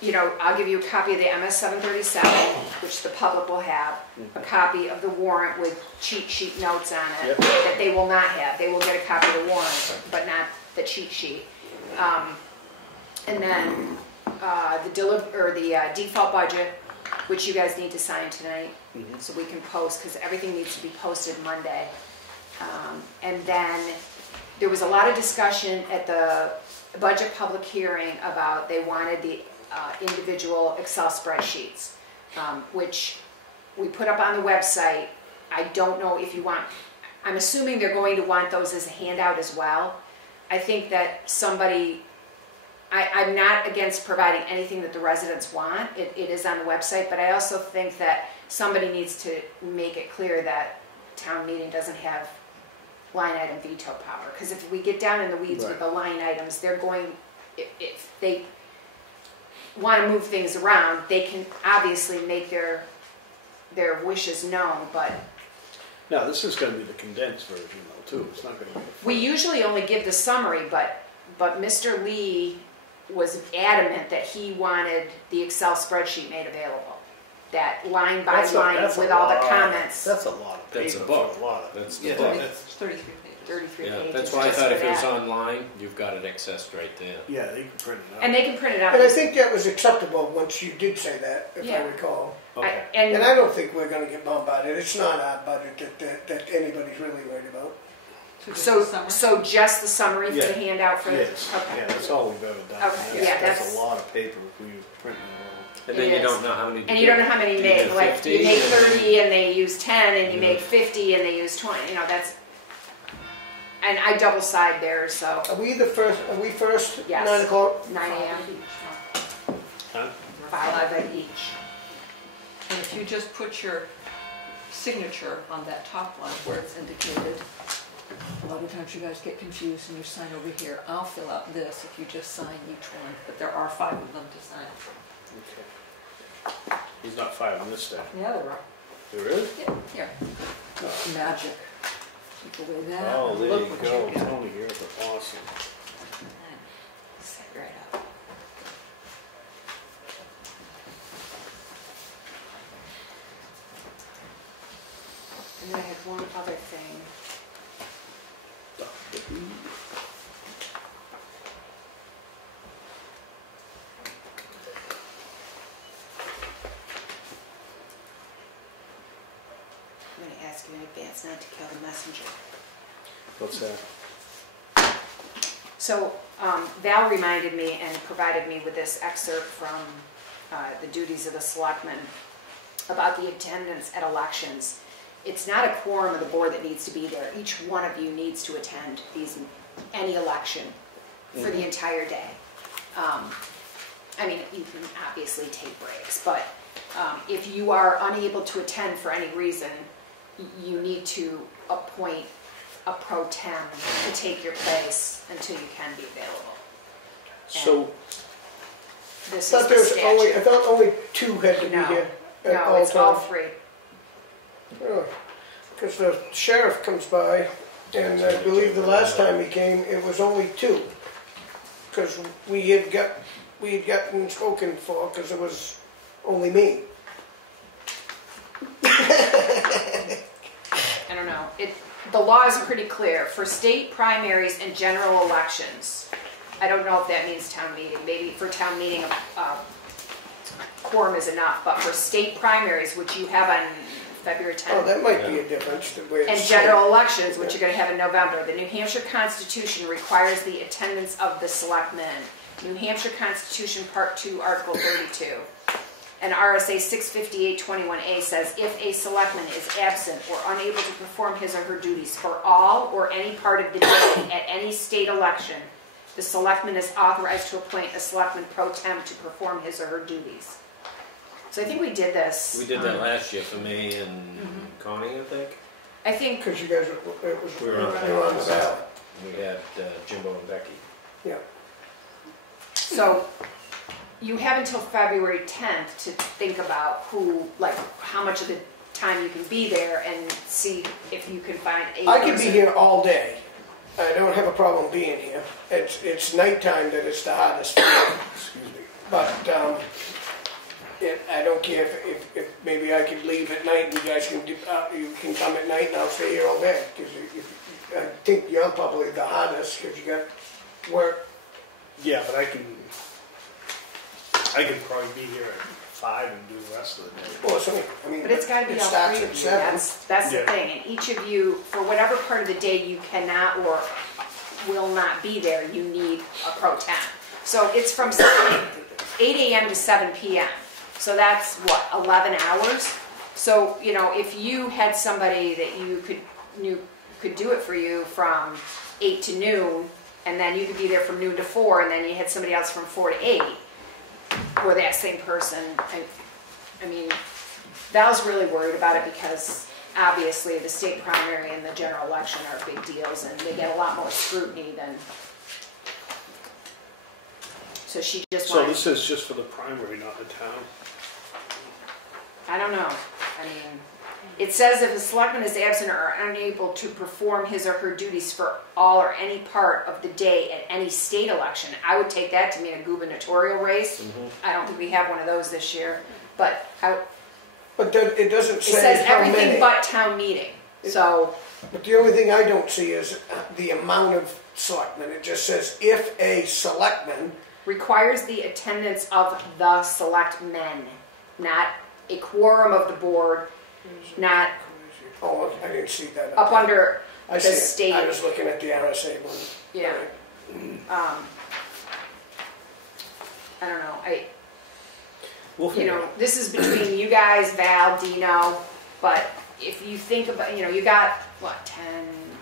you know, I'll give you a copy of the MS 737, which the public will have, a copy of the warrant with cheat sheet notes on it Yep. that they will not have. They will get a copy of the warrant, but not the cheat sheet. And then the default budget, which you guys need to sign tonight, so we can post, because everything needs to be posted Monday. And then there was a lot of discussion at the budget public hearing about they wanted the individual Excel spreadsheets, which we put up on the website. I don't know if you want, I'm assuming they're going to want those as a handout as well. I think that somebody, I'm not against providing anything that the residents want. It is on the website, but I also think that somebody needs to make it clear that town meeting doesn't have line item veto power. Because if we get down in the weeds with the line items, they're going, if they want to move things around, they can obviously make their wishes known, but Now, this is gonna be the condensed version though, too. It's not gonna be the full. we usually only give the summary, but Mr. Lee was adamant that he wanted the Excel spreadsheet made available. That line by line with all the comments. That's a lot of paper. That's a book. for a lot of. That's the Yeah, book. that's- It's 33 pages. 33 Yeah, pages. that's why I just thought for if it was that. online, you've got it accessed right there. Yeah, they can print it out. And they can print it out. But I think that was acceptable once you did say that, if I Yeah. recall. Okay. And I don't think we're gonna get bombarded. It's not our budget that anybody's really worried about. So just the summary for Yeah. the handout for the, Yes, okay. yeah, that's all we've ever done. Okay, yeah, That's that's- a lot of paper if we print it And then It you is. don't know how many. to And you do. don't know how many you Do you make, do like, 50? you make 30 and they use 10, and you make 50 and they use 20, you know, that's, and I double side there, so, Are we first, Yes. 9 o'clock? 9 AM, all. Huh? 5 at each. And if you just put your signature on that top one where it's indicated, a lot of times you guys get confused and you sign over here. I'll fill out this if you just sign each one, but there are 5 of them to sign. Okay. There's not 5 on this stack. Yeah, there are. There really? Yeah, here. Magic. Take away that. Oh, and there look you what go. got. Tony, you're awesome. Set right up. And then I have one other thing. I'm going to ask you in advance not to kill the messenger. What's that? So Val reminded me and provided me with this excerpt from the duties of the selectmen about the attendance at elections. It's not a quorum of the board that needs to be there. Each one of you needs to attend any election for the entire day. I mean, you can obviously take breaks, but if you are unable to attend for any reason, you need to appoint a pro tem to take your place until you can be available. So, This I is thought the there was only, I statute. thought only 2 had to be No. here at No, all it's all times. 3. Because the sheriff comes by, and I believe the last time he came, it was only 2. Because we had gotten spoken for, because it was only me. I don't know. The law is pretty clear. For state primaries and general elections, I don't know if that means town meeting. Maybe for town meeting, quorum is enough. But for state primaries, which you have on February 10th, Oh, that might be a difference, the way and it's general elections, which you're going to have in November, the New Hampshire Constitution requires the attendance of the selectmen. New Hampshire Constitution, Part 2, Article 32. And RSA 658-21A says, if a selectman is absent or unable to perform his or her duties for all or any part of the day at any state election, the selectman is authorized to appoint a selectman pro tem to perform his or her duties. So I think we did this. We did that last year for me and Connie, I think. I think, Because you guys, it was, We were on they were on the ballot. We had Jimbo and Becky. Yeah. so you have until February 10th to think about how much of the time you can be there and see if you can find a I could be person. here all day. I don't have a problem being here. It's nighttime that it's the hardest for me. Excuse me. But I don't care if maybe I could leave at night and you guys can you can come at night and I'll stay here all day. Because I think you're probably the hardest because you got work. yeah, but I can probably be here at 5 and do the rest of the day. Well, so, I mean, But it's got to be it all starts 3 at of you. 7. That's the Yeah. thing. And each of you, for whatever part of the day you cannot or will not be there, you need a pro tem. So it's from 8 a.m. to 7 p.m. So that's what, 11 hours? So, if you had somebody that could do it for you from 8 to noon, and then you could be there from noon to 4, and then you had somebody else from 4 to 8, or that same person, I mean, Val's really worried about it because obviously the state primary and the general election are big deals and they get a lot more scrutiny than. So she just So wanted, this is just for the primary, not the town? I don't know. I mean, it says if a selectman is absent or unable to perform his or her duties for all or any part of the day at any state election, I would take that to mean a gubernatorial race. I don't think we have one of those this year, but But it doesn't it say says how everything many. but town meeting. So, But the only thing I don't see is the amount of selectmen. It just says if a selectman. requires the attendance of the selectmen, not a quorum of the board, not Oh, I didn't see that. up under I the see it. state. I was looking at the RSA one. Yeah. Right. I don't know. We'll figure it out. This is between you guys, Val, Dino, but if you think about, you got,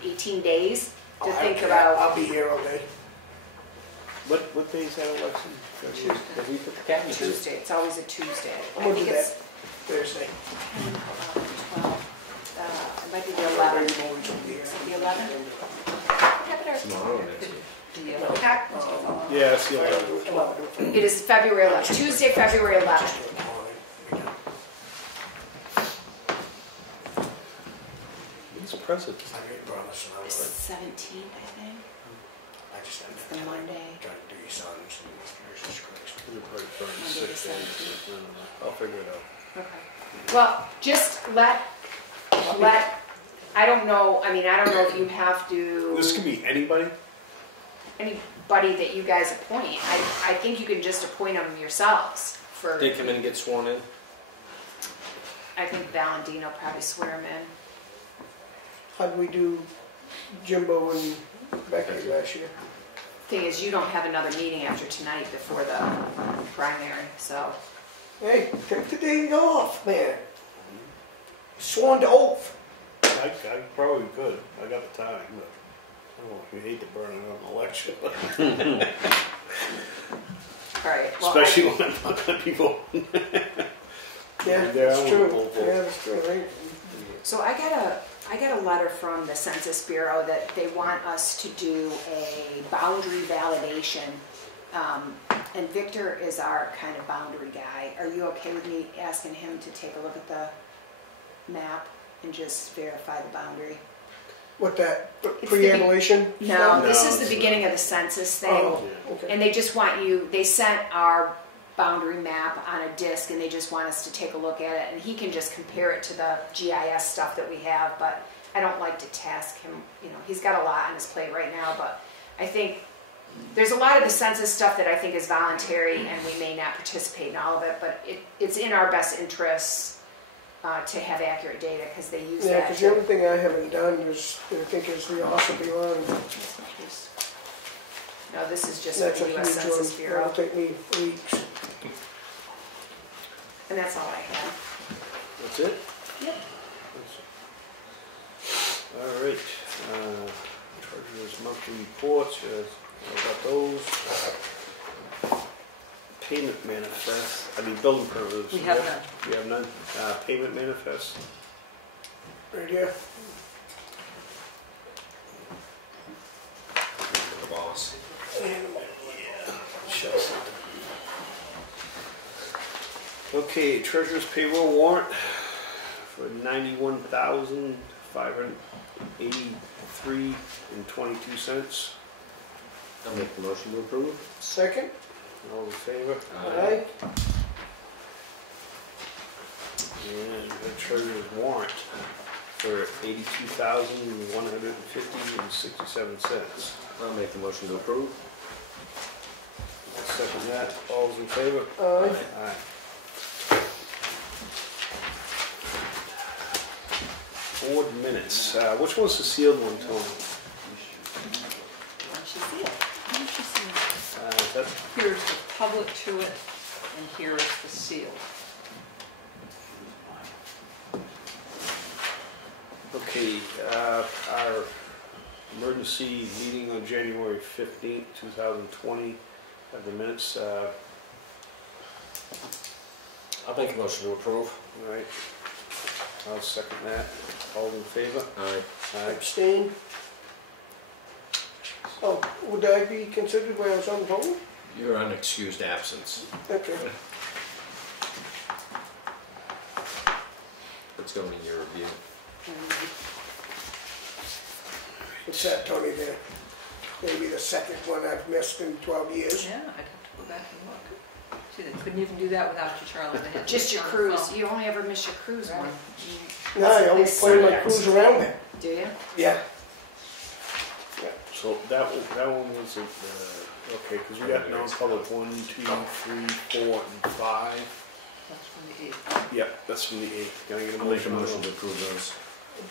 18 days to I think don't care. about. I'll be here all day. What day is that election? Did we put the cat in the coop? Tuesday, it's always a Tuesday. I'm I gonna think do it's that Thursday. 12, it might be the 11th. The 11th? Tomorrow next week. Yeah, it's the 11th. It is February 11th, Tuesday, February 11th. When's the president? I made promise. The 17th, I think. I just have It's to the Monday. try to do your sons and Jesus Christ. Monday the 17th. I'll figure it out. Okay. Well, just let, I don't know if you have to. This could be anybody? Anybody that you guys appoint. I think you can just appoint them yourselves for. They come in and get sworn in. I think Valentino probably swear them in. How'd we do Jimbo and Becky last year? Thing is, you don't have another meeting after tonight before the primary, so. Hey, take the day off, man. Sworn to oath. I probably could. I got the time, but I don't know if you hate to burn it on an election. Right. Well, especially when I'm not gonna be voting. Yeah, There, that's I true. won't vote for it. Yeah, that's true, right? So I got a letter from the Census Bureau that they want us to do a boundary validation. And Victor is our kind of boundary guy. Are you okay with me asking him to take a look at the map and just verify the boundary? What, that It's pre-abolition? No, this No, is the it's beginning of the census thing. Oh, okay. And they just want you, they sent our boundary map on a disc and they just want us to take a look at it. And he can just compare it to the GIS stuff that we have, but I don't like to task him, you know, he's got a lot on his plate right now, but I think there's a lot of the census stuff that I think is voluntary and we may not participate in all of it, but it's in our best interests to have accurate data because they use Yeah, that. because the other thing I haven't done is, I think, is the Ossipee line. No, this is just That's for a the huge US Census one. Bureau. It'll take me weeks. And that's all I have. That's it? Yep. All right, treasurer's monthly reports, I got those. Payment manifest, building permits. We have none. We have none. Payment manifest. Right here. The boss. Shucks. Okay, treasurer's payroll warrant for $91,583.22. I'll make the motion to approve. Second? All in favor? Aye. And the treasurer's warrant for $82,150.67. I'll make the motion to approve. Second that, all's in favor? Aye. Aye. Board minutes, which one's the sealed one, Tony? Why don't you see it? Why don't you see it? Is that, Here's the public to it, and here is the seal. okay, our emergency meeting on January 15th, 2020, have the minutes, I'll make a motion to approve. all right. I'll second that, all in favor? Aye. Aye. Abstain? Oh, would I be considered when I was on hold? You're unexcused absence. Okay. It's going in your review. It's that, Tony, there. Maybe the second one I've missed in 12 years. Yeah, I'd have to go back and look. See, they couldn't even do that without you, Charlie. They had to Just do your it on the cruise. phone. You only ever miss your cruise one. No, I always play my cruise around it. Do you? Yeah. So that one was, okay, because we got non-public 1, 2, 3, 4, and 5. That's from the 8th. Yeah, that's from the 8th. Can I get a I'll make a motion? motion to approve those.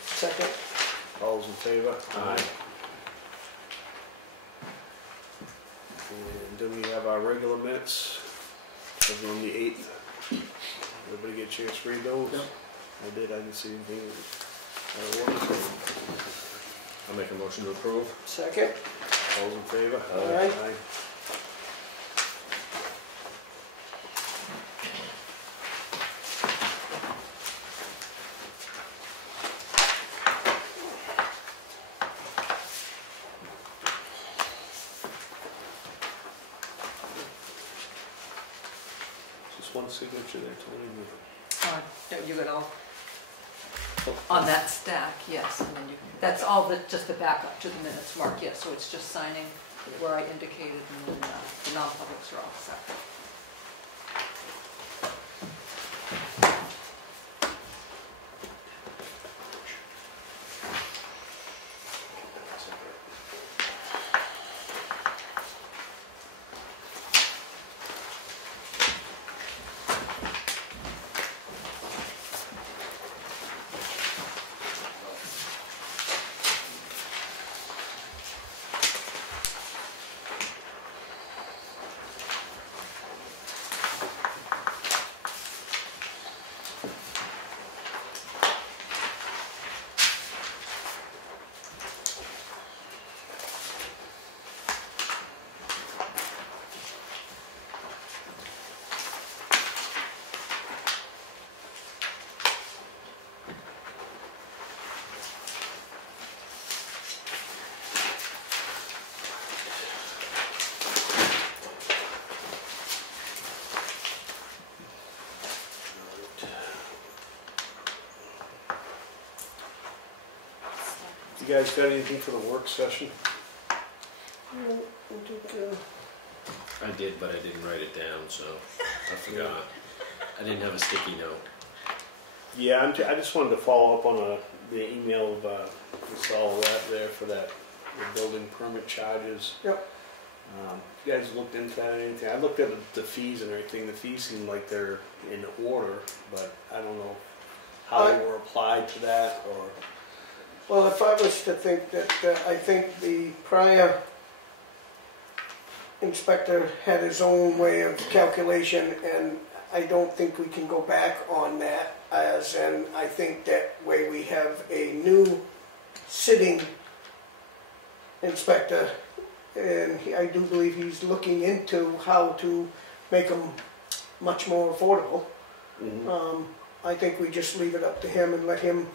Second? All's in favor? Aye. And then we have our regular minutes, those are on the 8th. Everybody get a chance to read those? Yep. I did, I didn't see anything. I'll make a motion to approve. Second? All's in favor? Aye. Just one signature there, Tony. No, you got all, on that stack, yes, and then you, that's all the, just the backup to the minutes, Mark, yes, so it's just signing where I indicated, and then the non-publics are all set. You guys got anything for the work session? I did, but I didn't write it down, so I forgot. I didn't have a sticky note. Yeah, I just wanted to follow up on the email of all that there for that the building permit charges. Yep. You guys looked into that or anything? I looked at the fees and everything. The fees seem like they're in order, but I don't know how they were applied to that or. Well, if I was to think that, I think the prior inspector had his own way of calculation, and I don't think we can go back on that, as in, I think that way we have a new sitting inspector, and I do believe he's looking into how to make them much more affordable. Mm-hmm. I think we just leave it up to him and let him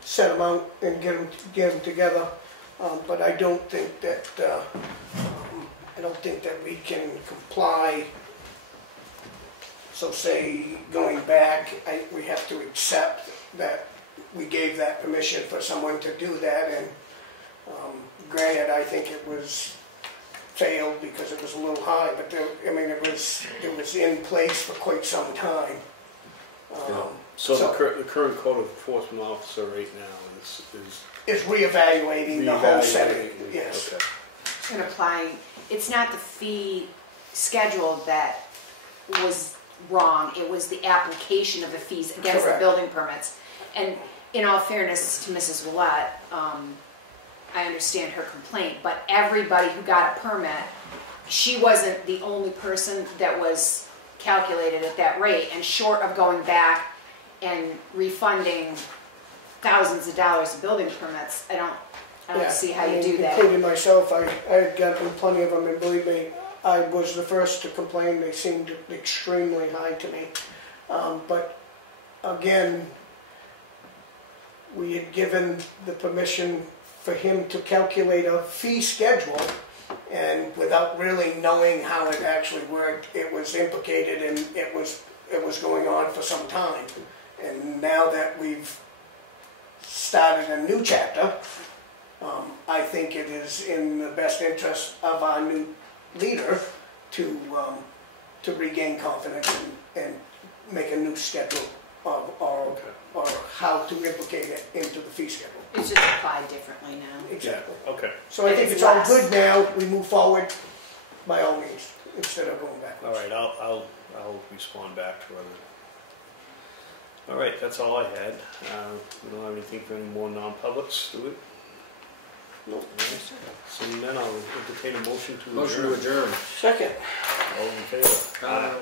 set them out and get them together. But I don't think that we can comply. So say going back, we have to accept that we gave that permission for someone to do that, and granted, I think it was failed because it was a little high, but it was in place for quite some time. So the current code enforcement officer right now is reevaluating the whole setting. Yes. Okay. And applying, it's not the fee schedule that was wrong, it was the application of the fees against Correct. the building permits. And in all fairness to Mrs. Willett, I understand her complaint, but everybody who got a permit, she wasn't the only person that was calculated at that rate, and short of going back and refunding thousands of dollars of building permits, I don't see how you do that. Including myself, I had gotten plenty of them, and believe me, I was the first to complain. They seemed extremely high to me. But again, we had given the permission for him to calculate a fee schedule, and without really knowing how it actually worked, it was implicated, and it was going on for some time. And now that we've started a new chapter, I think it is in the best interest of our new leader to regain confidence and make a new schedule or how to implicate it into the fee schedule. It's just applied differently now. Exactly. Yeah. Okay. So I think it's all good now. We move forward by all means instead of going backwards. All right. I'll respond back to her. All right. That's all I had. We don't have anything for any more non-publics, do we? Nope. So then I'll entertain a motion to Motion to adjourn. Second. All in favor? Aye.